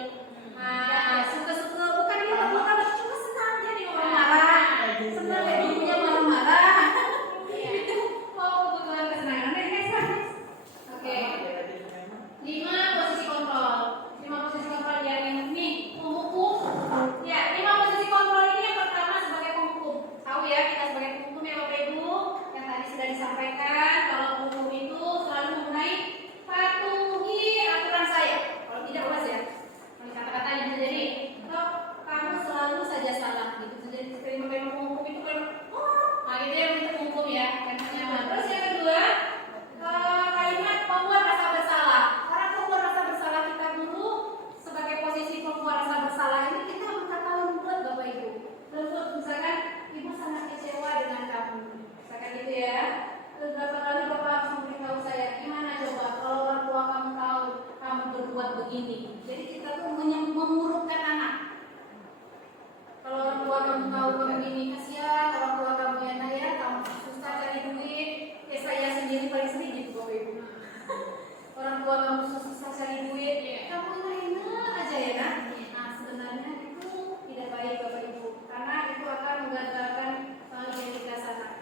Suka-suka bukan dia bukan cuma senang jadi orang marah. Senang lihat ibunya marah-marah. Itu mau kebetulan kesenangan Oke. 5 posisi kontrol. 5 posisi kontrol yang ini penghukum. Ya, 5 posisi kontrol ini yang pertama sebagai penghukum. Tahu ya kita sebagai penghukum ya Bapak Ibu yang tadi sudah disampaikan kalau penghukum itu selalu mengenai patuhi aturan saya. Kalau tidak awas ya. Kata-katanya bisa jadi kamu selalu saja salah gitu. Jadi terima penghukum itu kan gitu ya itu penghukum ya. Terus yang kedua kalimat pembuat rasa bersalah. Orang pembuat rasa bersalah kita dulu sebagai posisi pembuat rasa bersalah ini kita berkata lembut Bapak Ibu. Lembut misalkan ibu sangat kecewa dengan kamu. Misalkan gitu ya. Terus berapa kali Bapak harus memberitahu saya gimana coba kalau orang tua kamu tahu kamu berbuat begini. Jadi kita tuh memurukkan anak. Kalau orang tua kamu tahu kamu begini kasihan orang tua kamu ya nak ya kamu susah cari duit. Saya sendiri paling sedih gitu Bapak Ibu. Orang tua kamu susah cari duit, kamu enak aja ya kan? Nah sebenarnya itu tidak baik Bapak Ibu, karena itu akan menggagalkan identitas anak.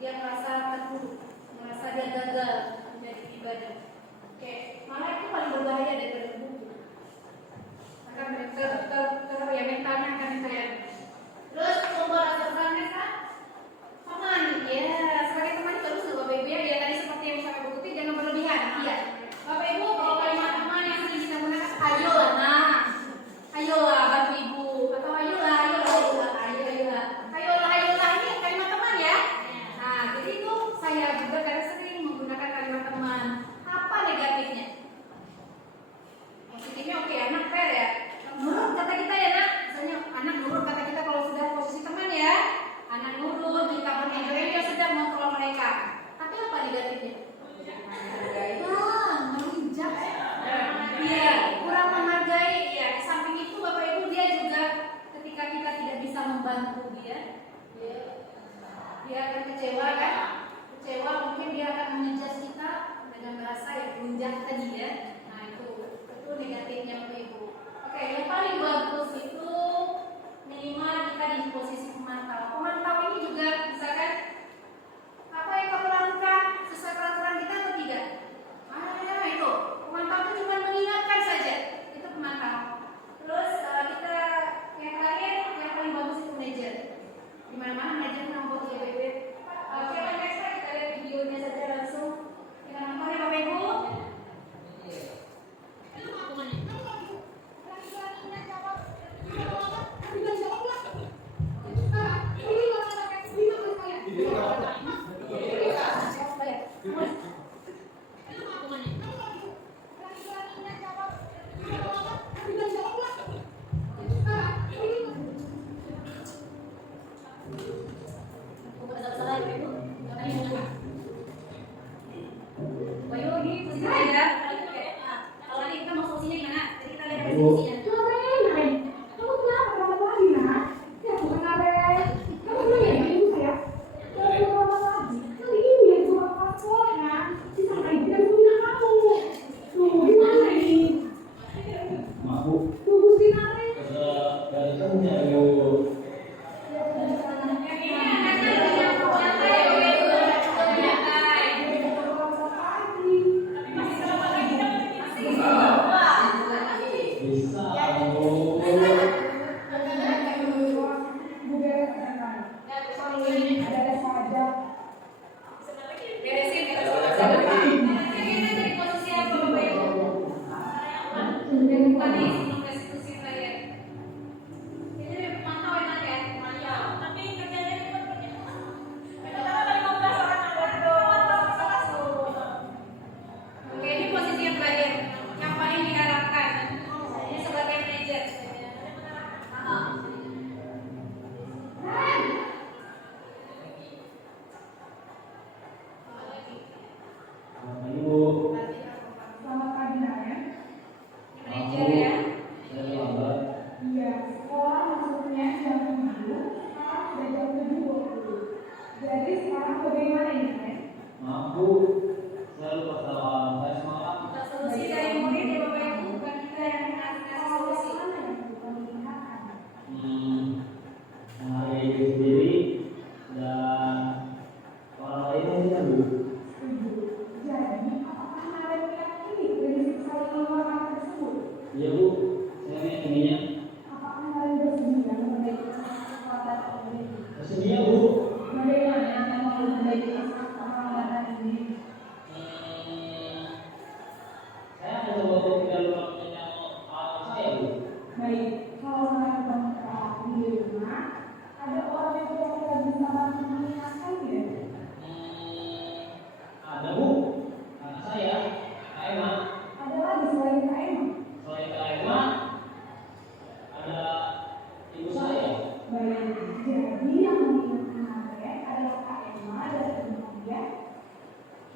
Dia merasa terpuruk, merasa dia gagal menjadi ibadah. Oke, malah itu paling berbahaya daripada buku. Akan ya mentalnya akan kayak. Terus membuat rasa bersalah kan? Teman, ya sebagai teman itu harus Bapak Ibu ya tadi seperti yang saya bukti jangan berlebihan. Iya, Bapak Ibu kalau kalimat teman yang sering kita gunakan, ayolah nak, ayolah bantu ibu, atau ayolah ini kalimat teman ya. Nah, jadi itu saya juga kadang sering menggunakan kalimat teman. Apa negatifnya? Positifnya oke, anak fair ya. Nurut kata kita ya nak, misalnya anak nurut kata kita kalau sudah posisi teman ya. Anak nurut, kita bermain dia sedang mengontrol mereka. Tapi apa negatifnya? Menginjak. Iya, kurang menghargai. Ya, di samping itu Bapak Ibu dia juga ketika kita tidak bisa membantu dia akan kecewa kan? Kecewa mungkin dia akan mengejas kita dengan bahasa yang menginjak tadi ya. Nah itu negatifnya Bapak Ibu. Oke, yang paling bagus itu minimal kita di posisi pemantau. Pemantau ini juga misalkan apa yang kamu lakukan sesuai peraturan kita atau tidak? Itu pemantau itu cuma mengingatkan saja. Itu pemantau. Terus kita yang terakhir yang paling bagus itu manajer. Di mana-mana manajer nampak di BB. Oke, next kita lihat videonya saja langsung. Kita nonton ya Bapak Ibu.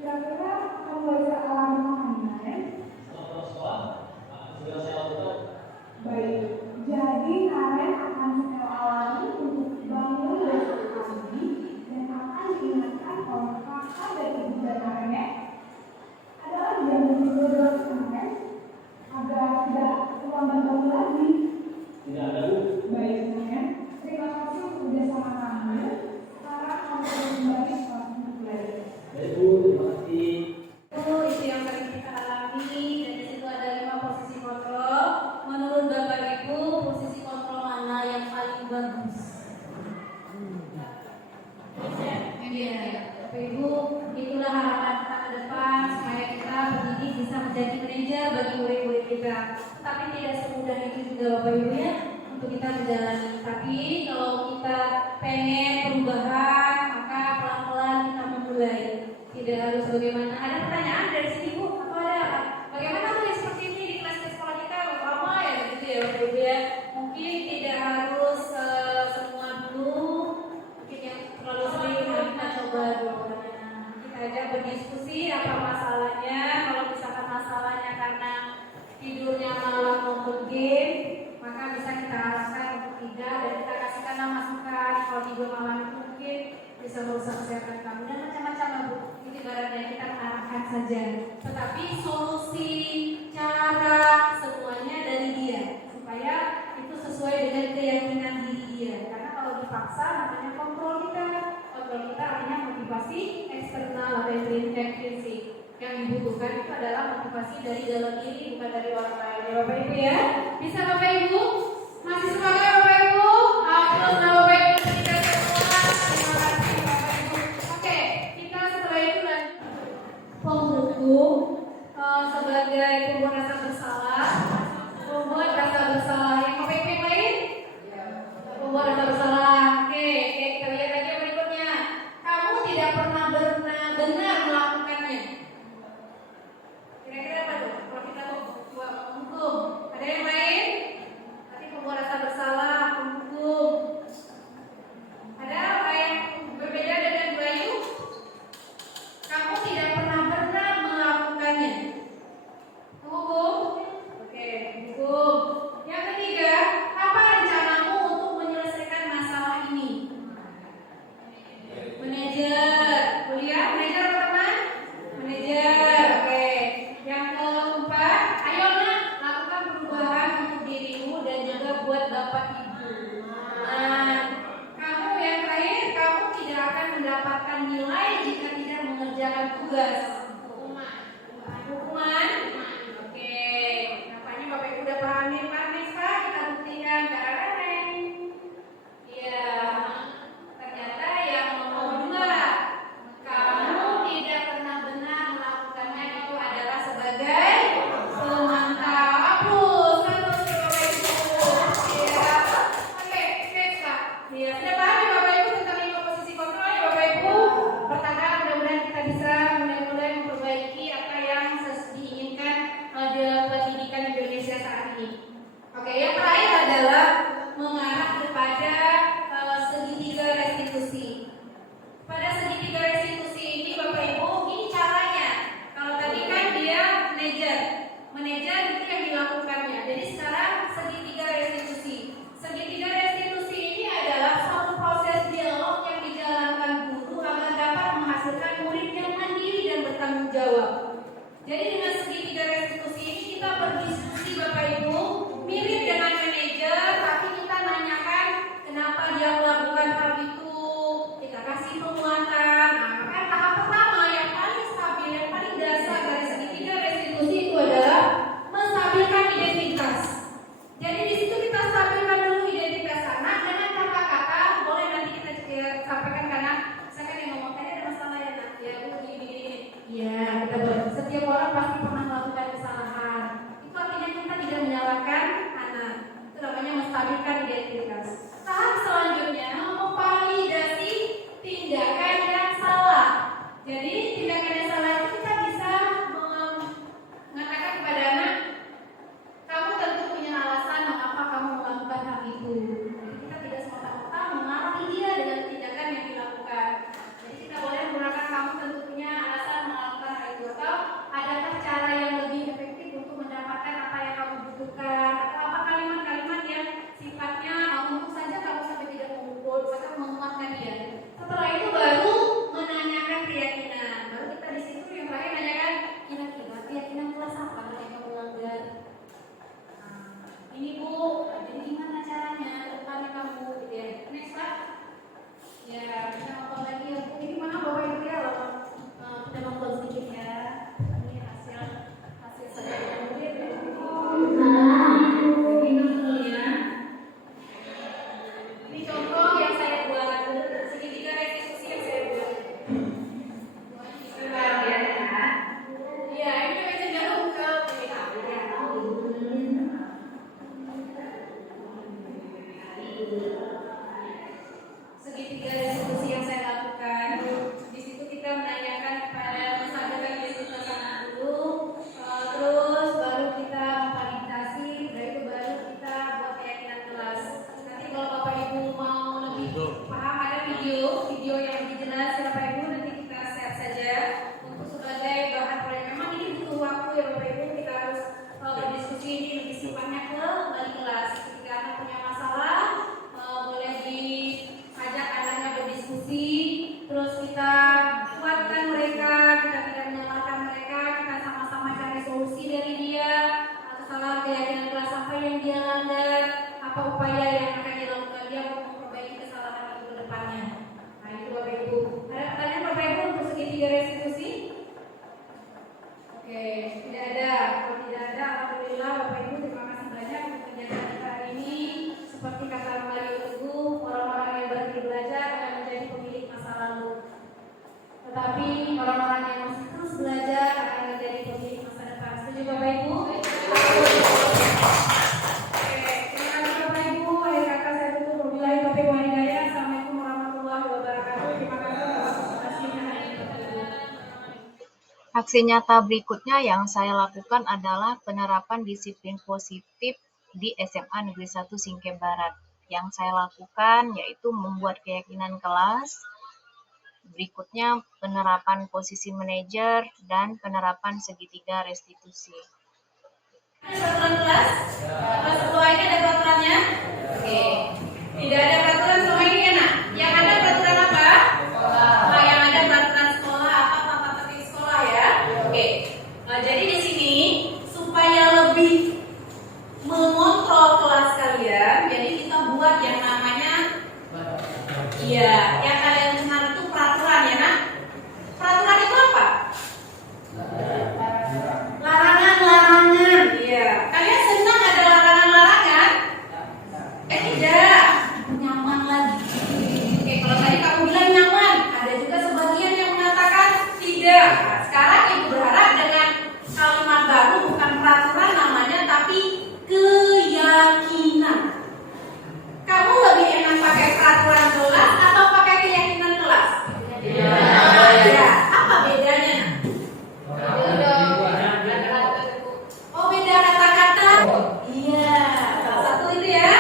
Kira-kira kamu bisa alami kemarin? Baik, jadi kalian akan saya alami untuk bangun besok pagi dan akan diingatkan oleh kakak dan ibu dan nenek adalah jam 12 kemarin agar tidak terlambat bangun lagi. Tidak ada, Bu. Baik, Nen. Terima kasih untuk kerjasama kamu. Sekarang kamu boleh kembali ke kelas belajar. Baik, Bu. Terima kasih. Itu yang tadi kita alami, dan di situ ada 5 posisi kontrol. Menurut Bapak Ibu, posisi kontrol mana yang paling bagus? Bapak Ibu, itulah harapan kita ke depan supaya kita pendidik bisa menjadi manajer bagi murid-murid kita. Tapi tidak semudah itu juga Bapak Ibu ya untuk kita menjalani. Tapi kalau kita pengen perubahan, maka pelan-pelan kita memulai. Tidak harus bagaimana. Ada pertanyaan dari sini Bu? Atau ada? Bagaimana Bu yang seperti ini di kelas sekolah kita? Lama ya gitu ya Bapak Ibu ya. Mungkin tidak harus semua dulu. Mungkin yang terlalu sering kita coba dulu. Kita ajak berdiskusi apa masalahnya. Kalau misalkan masalahnya karena tidurnya malam maupun game, maka bisa kita arahkan untuk tidak dan kita kasihkan masukan. Kalau tidur malam itu mungkin bisa merusak kesehatan kamu dan macam-macam Bu. Ini ibaratnya kita mengarahkan saja. Tetapi solusi, cara, semuanya dari dia supaya itu sesuai dengan keyakinan diri dia. Karena kalau dipaksa namanya kontrol kita. Kontrol kita artinya motivasi eksternal atau intrinsik. Yang dibutuhkan itu adalah motivasi dari dalam diri, bukan dari orang lain. Ya Bapak Ibu ya. Bisa Bapak Ibu? Masih semangat Bapak Ibu? Aplaus Bapak Ibu ketika semua. Terima kasih Bapak Ibu. Oke, kita setelah itu lanjut penghukum sebagai pembuat rasa bersalah. Pembuat rasa bersalah yang Bapak Ibu yang lain? Pembuat rasa bersalah. Oke, kita lihat lagi yang berikutnya. Kamu tidak pernah benar melakukannya. Kira-kira apa tuh? Kalau kita mau hukum, ada yang lain? Tadi pembuat rasa bersalah, hukum. Ada apa yang berbeda dengan Bayu? Kamu tidak pernah melakukannya. Hukum. Oke, hukum. Yang ketiga, apa rencanamu untuk menyelesaikan masalah ini? Manajer. Kuliah, manajer apa teman? Manajer. Oke. Yang keempat, ayo nak lakukan perubahan untuk dirimu dan juga buat bapak ibu. Nah, kamu yang terakhir, kamu tidak akan mendapatkan nilai jika tidak mengerjakan tugas. Hukuman. Oke. Nampaknya Bapak Ibu udah pahami Pak Nesta, kita buktikan karena iya. Ternyata yang nomor 2, kamu tidak pernah benar melakukannya itu adalah sebagai semantau. Aplaus, Bapak Ibu. Iya. Oke, next Pak. Iya, sudah paham ya Bapak Ibu tentang 5 posisi kontrol ya Bapak Ibu. Pertama, mudah-mudahan kita bisa mulai memperbaiki apa yang diinginkan dalam pendidikan Indonesia saat ini. Oke, yang terakhir adalah mengarah kepada segitiga restitusi. Pada segitiga restitusi ini Bapak Ibu, ini caranya. Kalau tadi kan dia manajer itu yang dilakukannya. Jadi sekarang segitiga restitusi. Segitiga restitusi ini adalah suatu proses dialog yang dijalankan guru agar dapat menghasilkan murid yang mandiri dan bertanggung jawab. Jadi dengan segitiga restitusi ini kita berdiskusi Bapak Ibu, mirip dengan manajer, tapi kita nanyakan kenapa dia melakukan hal itu, kita kasih penguatan. Nah, maka tahap pertama yang paling stabil, yang paling dasar dari segitiga restitusi itu adalah menstabilkan identitas. Jadi di situ kita stabilkan dulu identitas anak dengan kata-kata, boleh nanti kita sampaikan karena saya kan yang ngomong tadi ada masalah ya nak, ya begini. Ya, kita setiap orang pasti pernah melakukan kesalahan. Itu artinya kita tidak menyalahkan Aksi nyata berikutnya yang saya lakukan adalah penerapan disiplin positif di SMA Negeri 1 Singke Barat. Yang saya lakukan yaitu membuat keyakinan kelas, berikutnya penerapan posisi manajer, dan penerapan segitiga restitusi. Peraturan kelas? Kelas 2 ini ada peraturannya? Oke. Tidak ada peraturan selama ini ya nak? Yang ada peraturan apa? Nah, yang ada peraturan sekolah, apa tata tertib sekolah ya? Oke. Nah, jadi di sini supaya lebih mengontrol kelas kalian, jadi kita buat yang namanya yang kalian dengar itu peraturan ya nak? Peraturan itu apa? Larangan-larangan. Iya. Kalian senang ada larangan-larangan? Tidak. Nyaman lagi. Oke, kalau tadi kamu bilang nyaman, ada juga sebagian yang mengatakan tidak. Nah, sekarang ibu berharap dengan kalimat baru, bukan peraturan namanya, tapi keyakinan. Kamu lebih enak pakai peraturan kelas atau pakai keyakinan kelas? Ya. Apa bedanya? Oh, beda kata-kata? Iya, salah satu itu ya.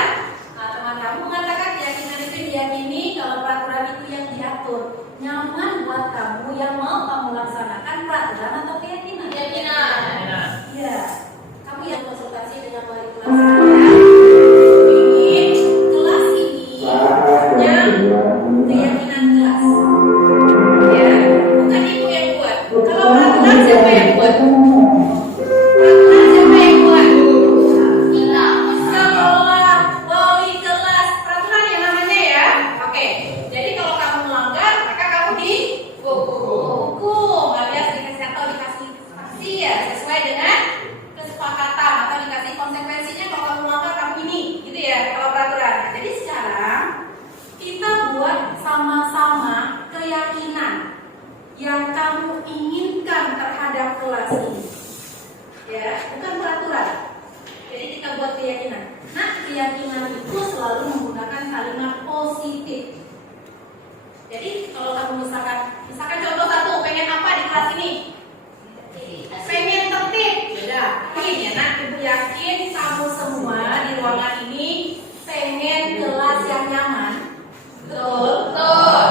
Nah, teman kamu mengatakan keyakinan itu diyakini, kalau peraturan itu yang diatur. Nyaman buat kamu yang mau kamu laksanakan peraturan atau keyakinan? Keyakinan. Iya. Kamu yang konsultasi dengan wali kelas. Ingin kelas ini yang keyakinan kelas. Ya, bukan ibu yang buat. Kalau peraturan siapa yang buat? Peraturan siapa yang buat? Kita. Sekolah, wali kelas. Peraturan yang namanya ya. Oke. Jadi kalau kamu melanggar, maka kamu dihukum. Alias dikasih atau dikasih sanksi ya sesuai dengan kesepakatan atau dikasih konsekuensinya kalau kamu melanggar kamu ini, gitu ya kalau peraturan. Jadi sekarang kita buat sama-sama keyakinan yang kamu inginkan terhadap kelas ini. Ya, bukan peraturan. Jadi kita buat keyakinan. Nah, keyakinan itu selalu menggunakan kalimat positif. Jadi kalau kamu misalkan contoh satu, pengen apa di kelas ini? Pengen tertib. Beda. Yakin ya, nah, ibu yakin kamu semua di ruangan ini pengen kelas yang nyaman. Betul. Betul.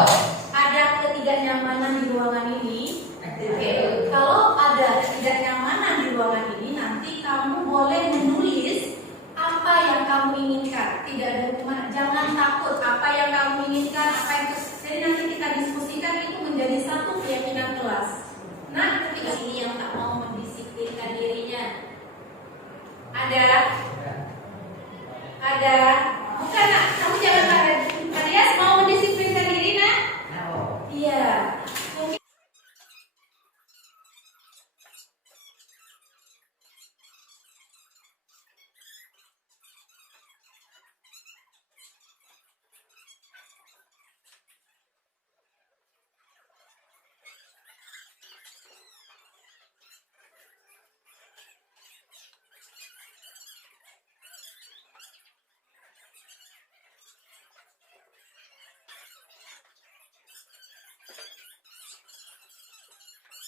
Ada ketidaknyamanan di ruangan ini. Oke. Kalau ada ketidaknyamanan di ruangan ini, nanti kamu boleh menulis apa yang kamu inginkan. Tidak ada hukuman. Jangan takut apa yang kamu inginkan, apa yang jadi nanti kita diskusikan itu menjadi satu keyakinan kelas. Nah, ketika ini yang tak mau mendisiplinkan dirinya, ada. Bukan nak, kamu jangan ada. Kalian mau mendisiplinkan diri nak? Iya.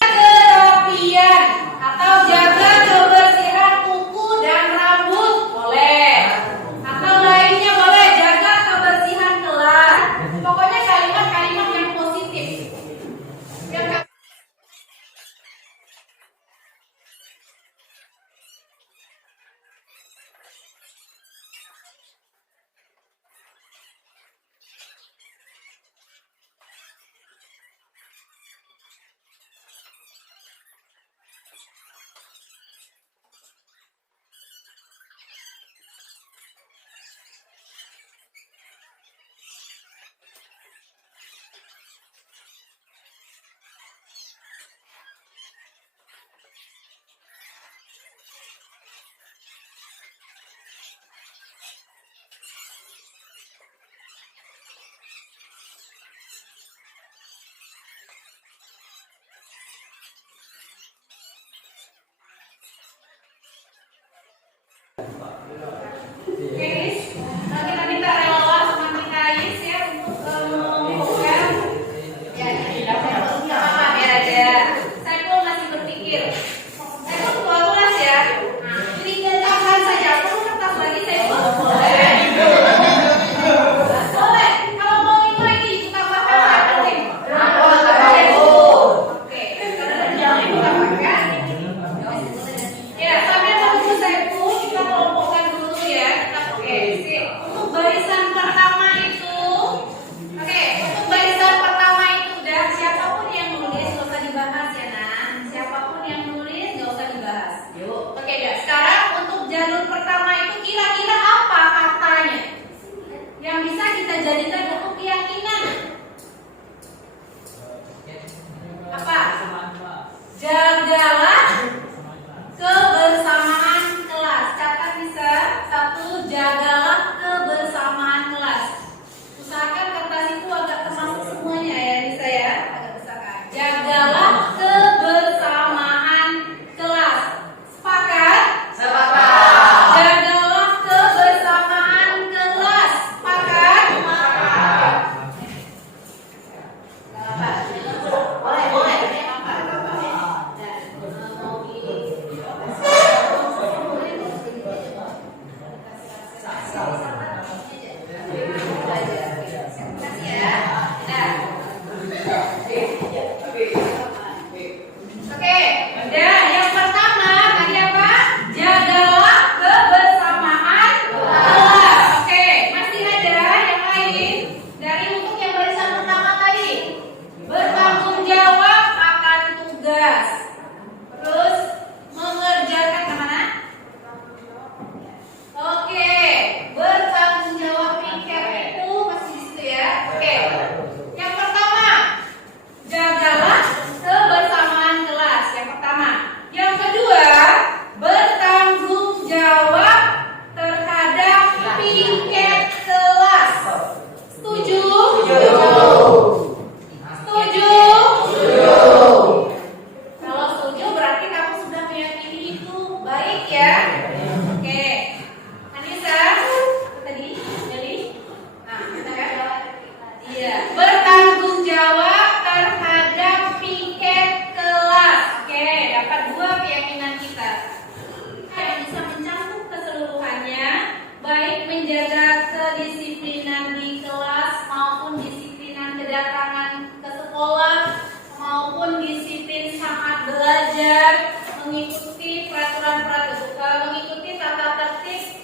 Kerapian atau jaga kebersihan kuku dan rambut boleh, atau lainnya boleh, jaga kebersihan kelas. Pokoknya kalimat-kalimat yang positif. Yang belajar mengikuti peraturan-peraturan, mengikuti tata tertib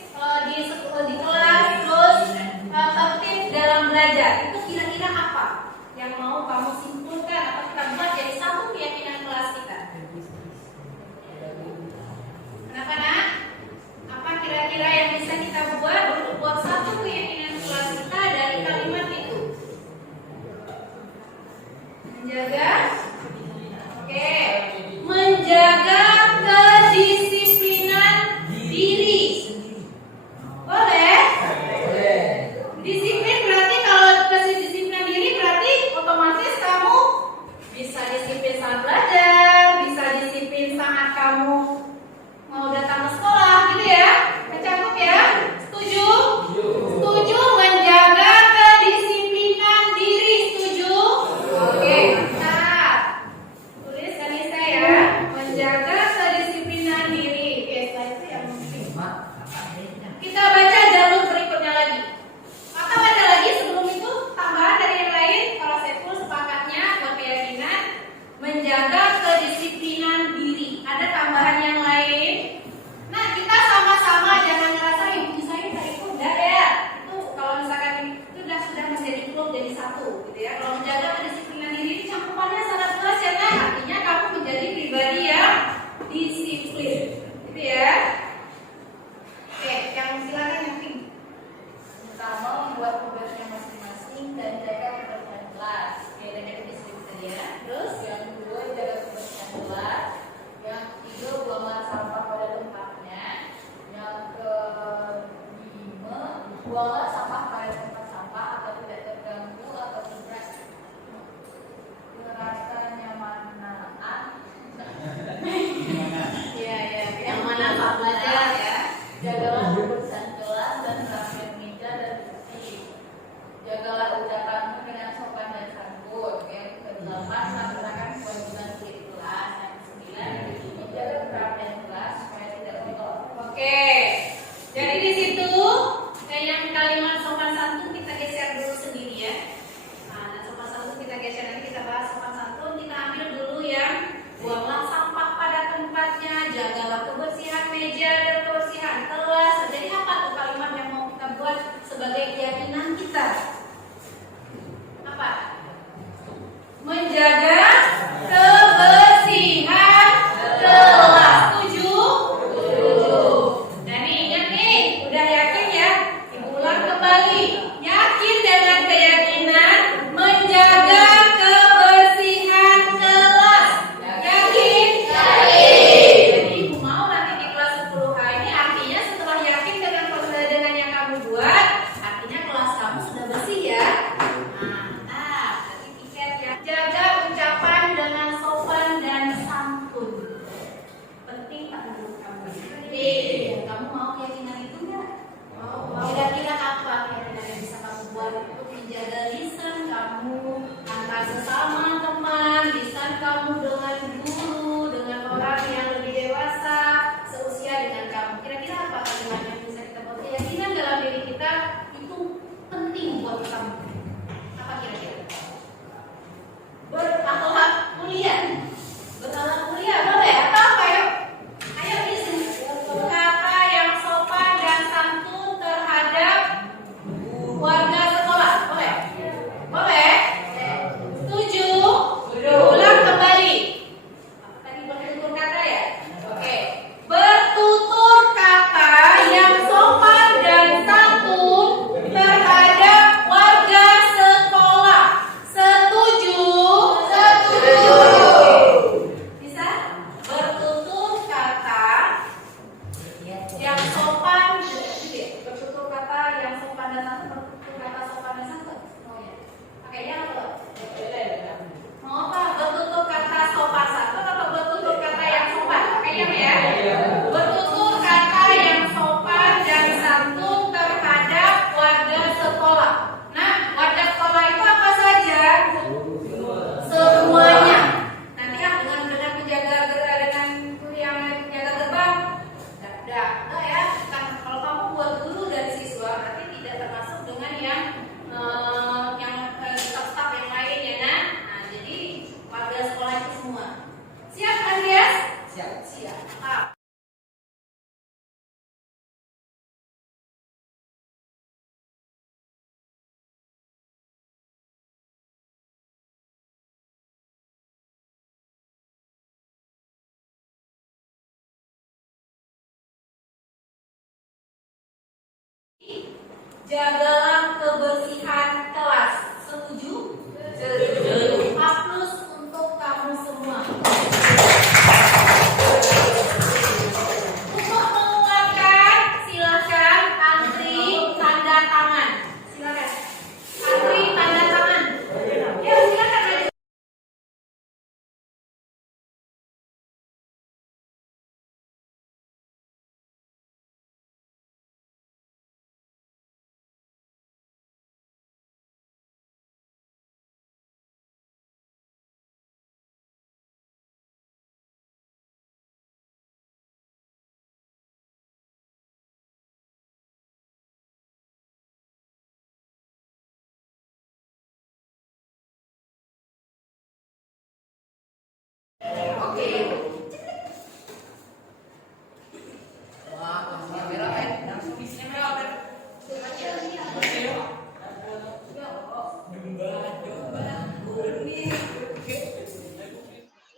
di kelas, terus tertib dalam belajar. Itu kira-kira apa yang mau kamu simpulkan atau kita buat jadi satu keyakinan kelas kita? Anak-anak, apa kira-kira yang bisa kita buat untuk buat satu keyakinan kelas kita dari kalimat itu? Menjaga, oke, menjaga kedisiplinan diri. Boleh? Disiplin berarti kalau kedisiplinan diri berarti otomatis kamu bisa disiplin saat belajar, bisa disiplin saat kamu mau datang ke sekolah, gitu ya? Kecakup ya? Setuju? Setuju menjaga kedisiplinan diri, setuju? Oke, mantap. Tulis Kanisa ya, menjaga kedisiplinan diri. Oke, setelah itu yang penting. Kita baca jalur berikutnya lagi. Maka baca lagi sebelum itu tambahan dari yang lain. Kalau saya pun sepakatnya buat keyakinan menjaga kedisiplinan diri. Ada tambahan yang lain? Nah, kita sama-sama jangan ngerasa ibu saya udah ikut, enggak ya. Itu kalau misalkan itu sudah menjadi klub jadi satu, gitu ya. Kalau menjaga kedisiplinan diri ini cakupannya sangat luas ya, nah. Artinya kamu menjadi pribadi yang disiplin, gitu ya. Oke, yang silakan yang pink. Pertama, membuat tugasnya masing-masing dan jaga kebersihan kelas. Oke, dan itu disiplin ya. Terus yang kedua, jaga kebersihan kelas. Yang ketiga, buanglah sampah pada tempatnya. Yang kelima, buanglah sampah pada tempat sampah atau tidak terganggu atau tidak terasa nyamanaan. Iya, yang mana Pak belajar ya. Jagalah kebersihan kelas dan rapikan meja dan bersih. Jagalah ucapanmu dengan sopan dan santun. Yang kedelapan, laksanakan kewajiban di kelas. Yang kesembilan, menjaga kerapian kelas supaya tidak kotor. Oke. Jadi di situ yang kalimat sopan santun kita geser dulu sendiri ya. Nah, dan sopan santun kita geser, nanti kita bahas sopan santun. Kita ambil dulu yang buanglah sampah pada tempatnya, jagalah kebersihan meja dan kebersihan kelas. Jadi apa tuh kalimat yang mau kita buat sebagai keyakinan kita? Apa? Menjaga kebersihan kelas. Setuju? Setuju. Nah nih, ingat nih, udah yakin ya? Ibu ulang kembali. Yakin dengan keyakinan menjaga kebersihan kelas. Yakin? Yakin. Jadi ibu mau nanti di kelas 10H ini artinya setelah yakin dengan yang kamu buat, artinya kelas kamu sudah bersih Jagalah kebersihan kelas. Setuju? Setuju. A plus untuk kamu semua. Untuk menguatkan, silakan antri tanda tangan. Silakan. Antri tanda tangan. Ya, silakan maju.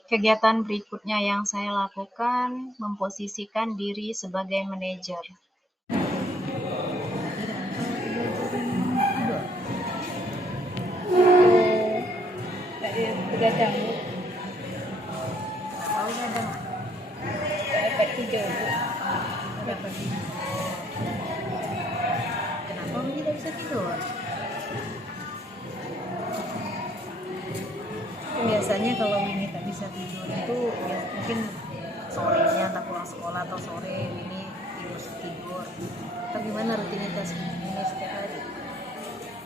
Kegiatan berikutnya yang saya lakukan memposisikan diri sebagai manajer. Begadang. Dapat tidur. Dapat tidur. Kenapa Winnie tidak bisa tidur? Biasanya kalau Winnie tak bisa tidur itu ya mungkin sorenya entah pulang sekolah atau sore Winnie tidur. Atau gimana rutinitas Winnie setiap hari?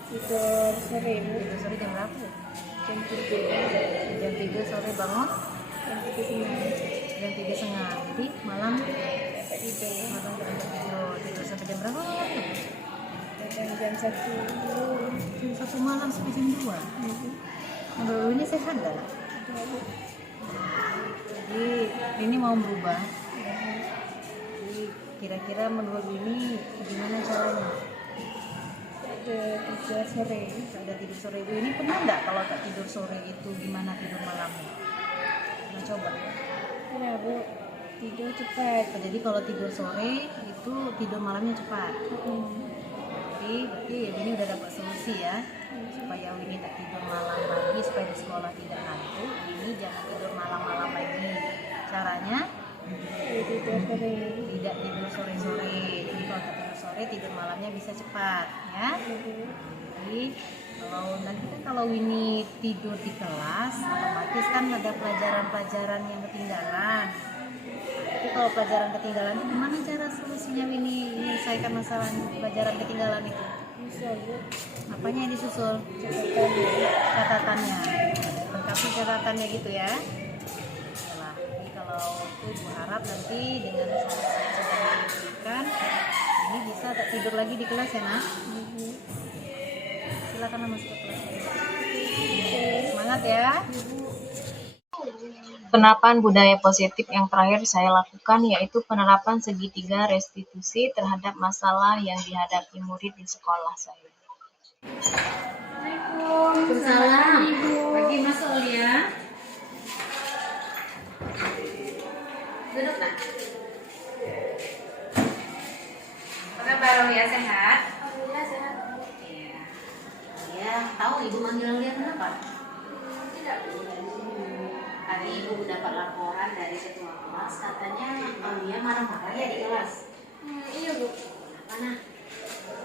Tidur sore. Tidur sore jam berapa? Jam 3. Jam 3 sore bangun? Jam 3.30. Jam 3.30. Jadi malam Dapat tidur. malam tidur sampai jam berapa? Jam 1. Jam 1 malam sampai jam 2. Menurut ini sehat dah. Jadi ini mau berubah. Jadi kira-kira menurut ini gimana caranya? Ada tidur sore. Ada tidur sore itu ini pernah nggak kalau tak tidur sore itu gimana tidur malamnya? Pernah coba? Pernah Bu, tidur cepat. Jadi kalau tidur sore itu tidur malamnya cepat. Jadi berarti ini udah dapat solusi ya supaya Winnie tak tidur malam lagi, supaya di sekolah tidak ngantuk. Ini jangan tidur malam-malam lagi. Caranya Tidur sore. tidak tidur sore-sore. Jadi kalau tak tidur sore tidur malamnya bisa cepat ya. Jadi kalau Winnie tidur di kelas otomatis kan ada pelajaran-pelajaran yang ketinggalan. Tapi kalau pelajaran ketinggalan itu gimana cara solusinya Winnie menyelesaikan masalah pelajaran ketinggalan itu? Bisa Bu. Apanya yang disusul? Catatan. Catatannya. Lengkapi catatannya gitu ya. Nah, jadi kalau itu Bu harap nanti dengan solusi yang sudah diberikan ini bisa tak tidur lagi di kelas ya nak? Silakan masuk ke kelas. Semangat ya. Penerapan budaya positif yang terakhir saya lakukan yaitu penerapan segitiga restitusi terhadap masalah yang dihadapi murid di sekolah saya. Waalaikumsalam. Pagi masuk ya. Duduk nak. Apa kabar Aulia, sehat? Alhamdulillah sehat. Iya. Ya, tahu ibu manggil Aulia kenapa? Tidak. Tadi ibu dapat laporan dari ketua kelas, katanya Aulia marah-marah ya di kelas. Iya Bu. Mana?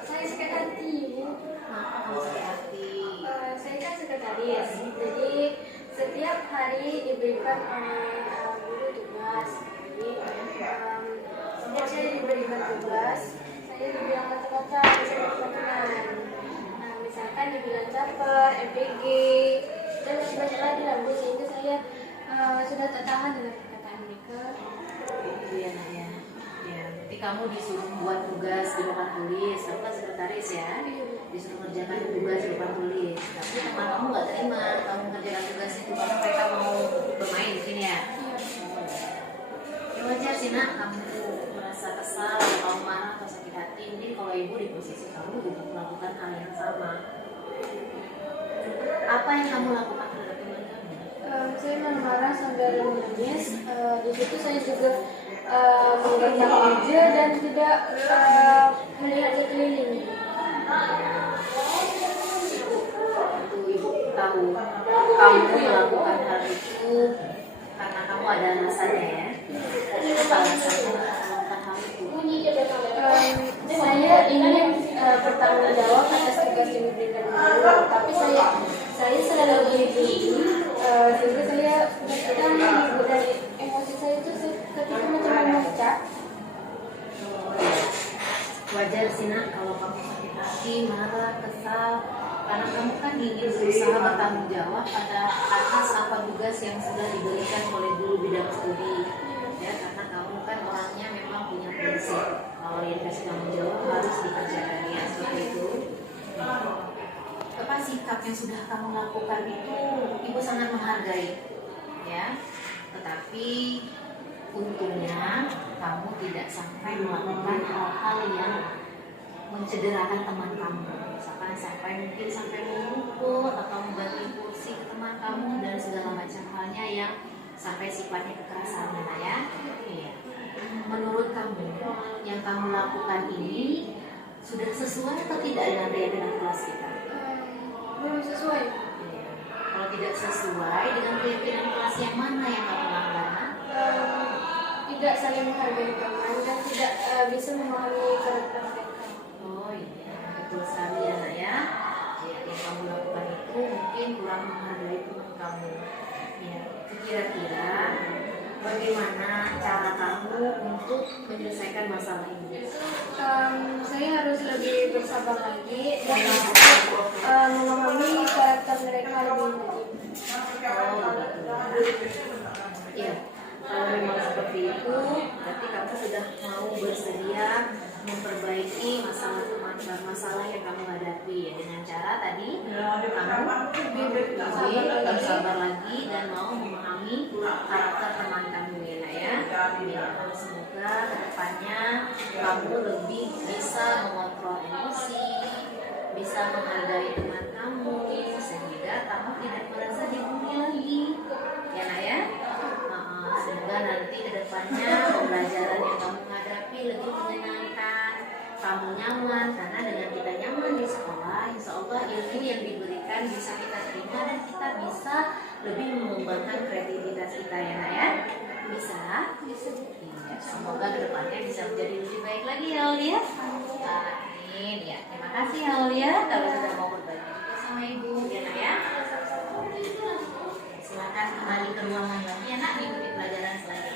Saya sakit hati Bu. Kenapa kamu sakit hati? Saya kan sekretaris, jadi setiap hari diberikan oleh guru tugas. Jadi setiap saya diberikan tugas, saya dibilang kata-kata misalkan. Nah, misalkan dibilang caper, MPG, dan masih banyak lagi lah Bu. Sehingga saya sudah tak tahan dengan perkataan mereka. Iya nak ya. Ya, nanti kamu disuruh buat tugas di papan tulis, kamu kan sekretaris ya. Disuruh kerjakan tugas di papan tulis. Tapi teman kamu nggak terima kamu kerjakan tugas itu karena mereka mau bermain di sini ya. Ya wajar sih nak, kamu merasa kesal, atau kamu marah atau sakit hati. Mungkin kalau ibu di posisi kamu juga melakukan hal yang sama. Apa yang kamu lakukan terhadap teman kamu? Saya marah sambil menangis. Di situ saya juga menggenggam meja dan tidak melihat sekeliling. Tentu ibu tahu kamu melakukan hal itu karena kamu ada alasannya ya. Apa alasannya melakukan hal itu? Saya ingin bertanggung jawab atas tugas yang diberikan guru, tapi saya selalu begini, sehingga saya kadang ibu dan emosi saya itu ketika macam memecah. Wajar sih nak kalau kamu sakit hati, marah, kesal, karena kamu kan ingin berusaha bertanggung jawab atas apa tugas yang sudah diberikan oleh guru bidang studi. Ya, karena kamu kan orangnya memang punya prinsip. Kalau yang dikasih tanggung jawab harus dikerjakan ya seperti itu. Apa sikap yang sudah kamu lakukan itu ibu sangat menghargai, ya. Tetapi untungnya kamu tidak sampai melakukan hal-hal yang mencederakan teman kamu. Misalkan mungkin sampai memukul atau membagi kursi ke teman kamu dan segala macam halnya yang sampai sifatnya kekerasan ya. Iya. Menurut kamu yang kamu lakukan ini sudah sesuai atau tidak dengan kelas kita? Belum sesuai. Iya. Kalau tidak sesuai dengan keyakinan kelas yang mana yang kamu langgar? Tidak saling menghargai teman dan tidak bisa memahami karakter mereka. Oh iya, betul sekali ya nak ya. Ya, yang kamu lakukan itu mungkin kurang menghargai teman kamu. Ya, kira-kira bagaimana cara kamu untuk menyelesaikan masalah ini? Saya harus lebih bersabar lagi dan memahami karakter mereka lebih lagi. Iya, kalau memang seperti itu, berarti kamu sudah mau bersedia memperbaiki masalah yang kamu hadapi ya, dengan cara tadi kamu lebih bersabar lagi dan mau memahami karakter teman kamu ya nak ya. Ya, semoga kedepannya kamu lebih bisa mengontrol emosi, bisa menghargai teman kamu sehingga kamu tidak merasa dibully lagi ya nak ya. Semoga nanti kedepannya pembelajaran yang kamu hadapi lebih menyenangkan, kamu nyaman, karena dengan kita nyaman di sekolah, insya Allah ilmu yang diberikan bisa kita terima dan kita bisa lebih mengembangkan kreativitas kita ya nak ya. Bisa? Iya, semoga kedepannya bisa menjadi lebih baik lagi ya Aulia. Amin ya. Terima kasih ya Aulia kalau sudah mau berbagi juga sama ibu ya nak ya. Silakan kembali ke ruangan lagi ya nak, ikuti pelajaran selanjutnya.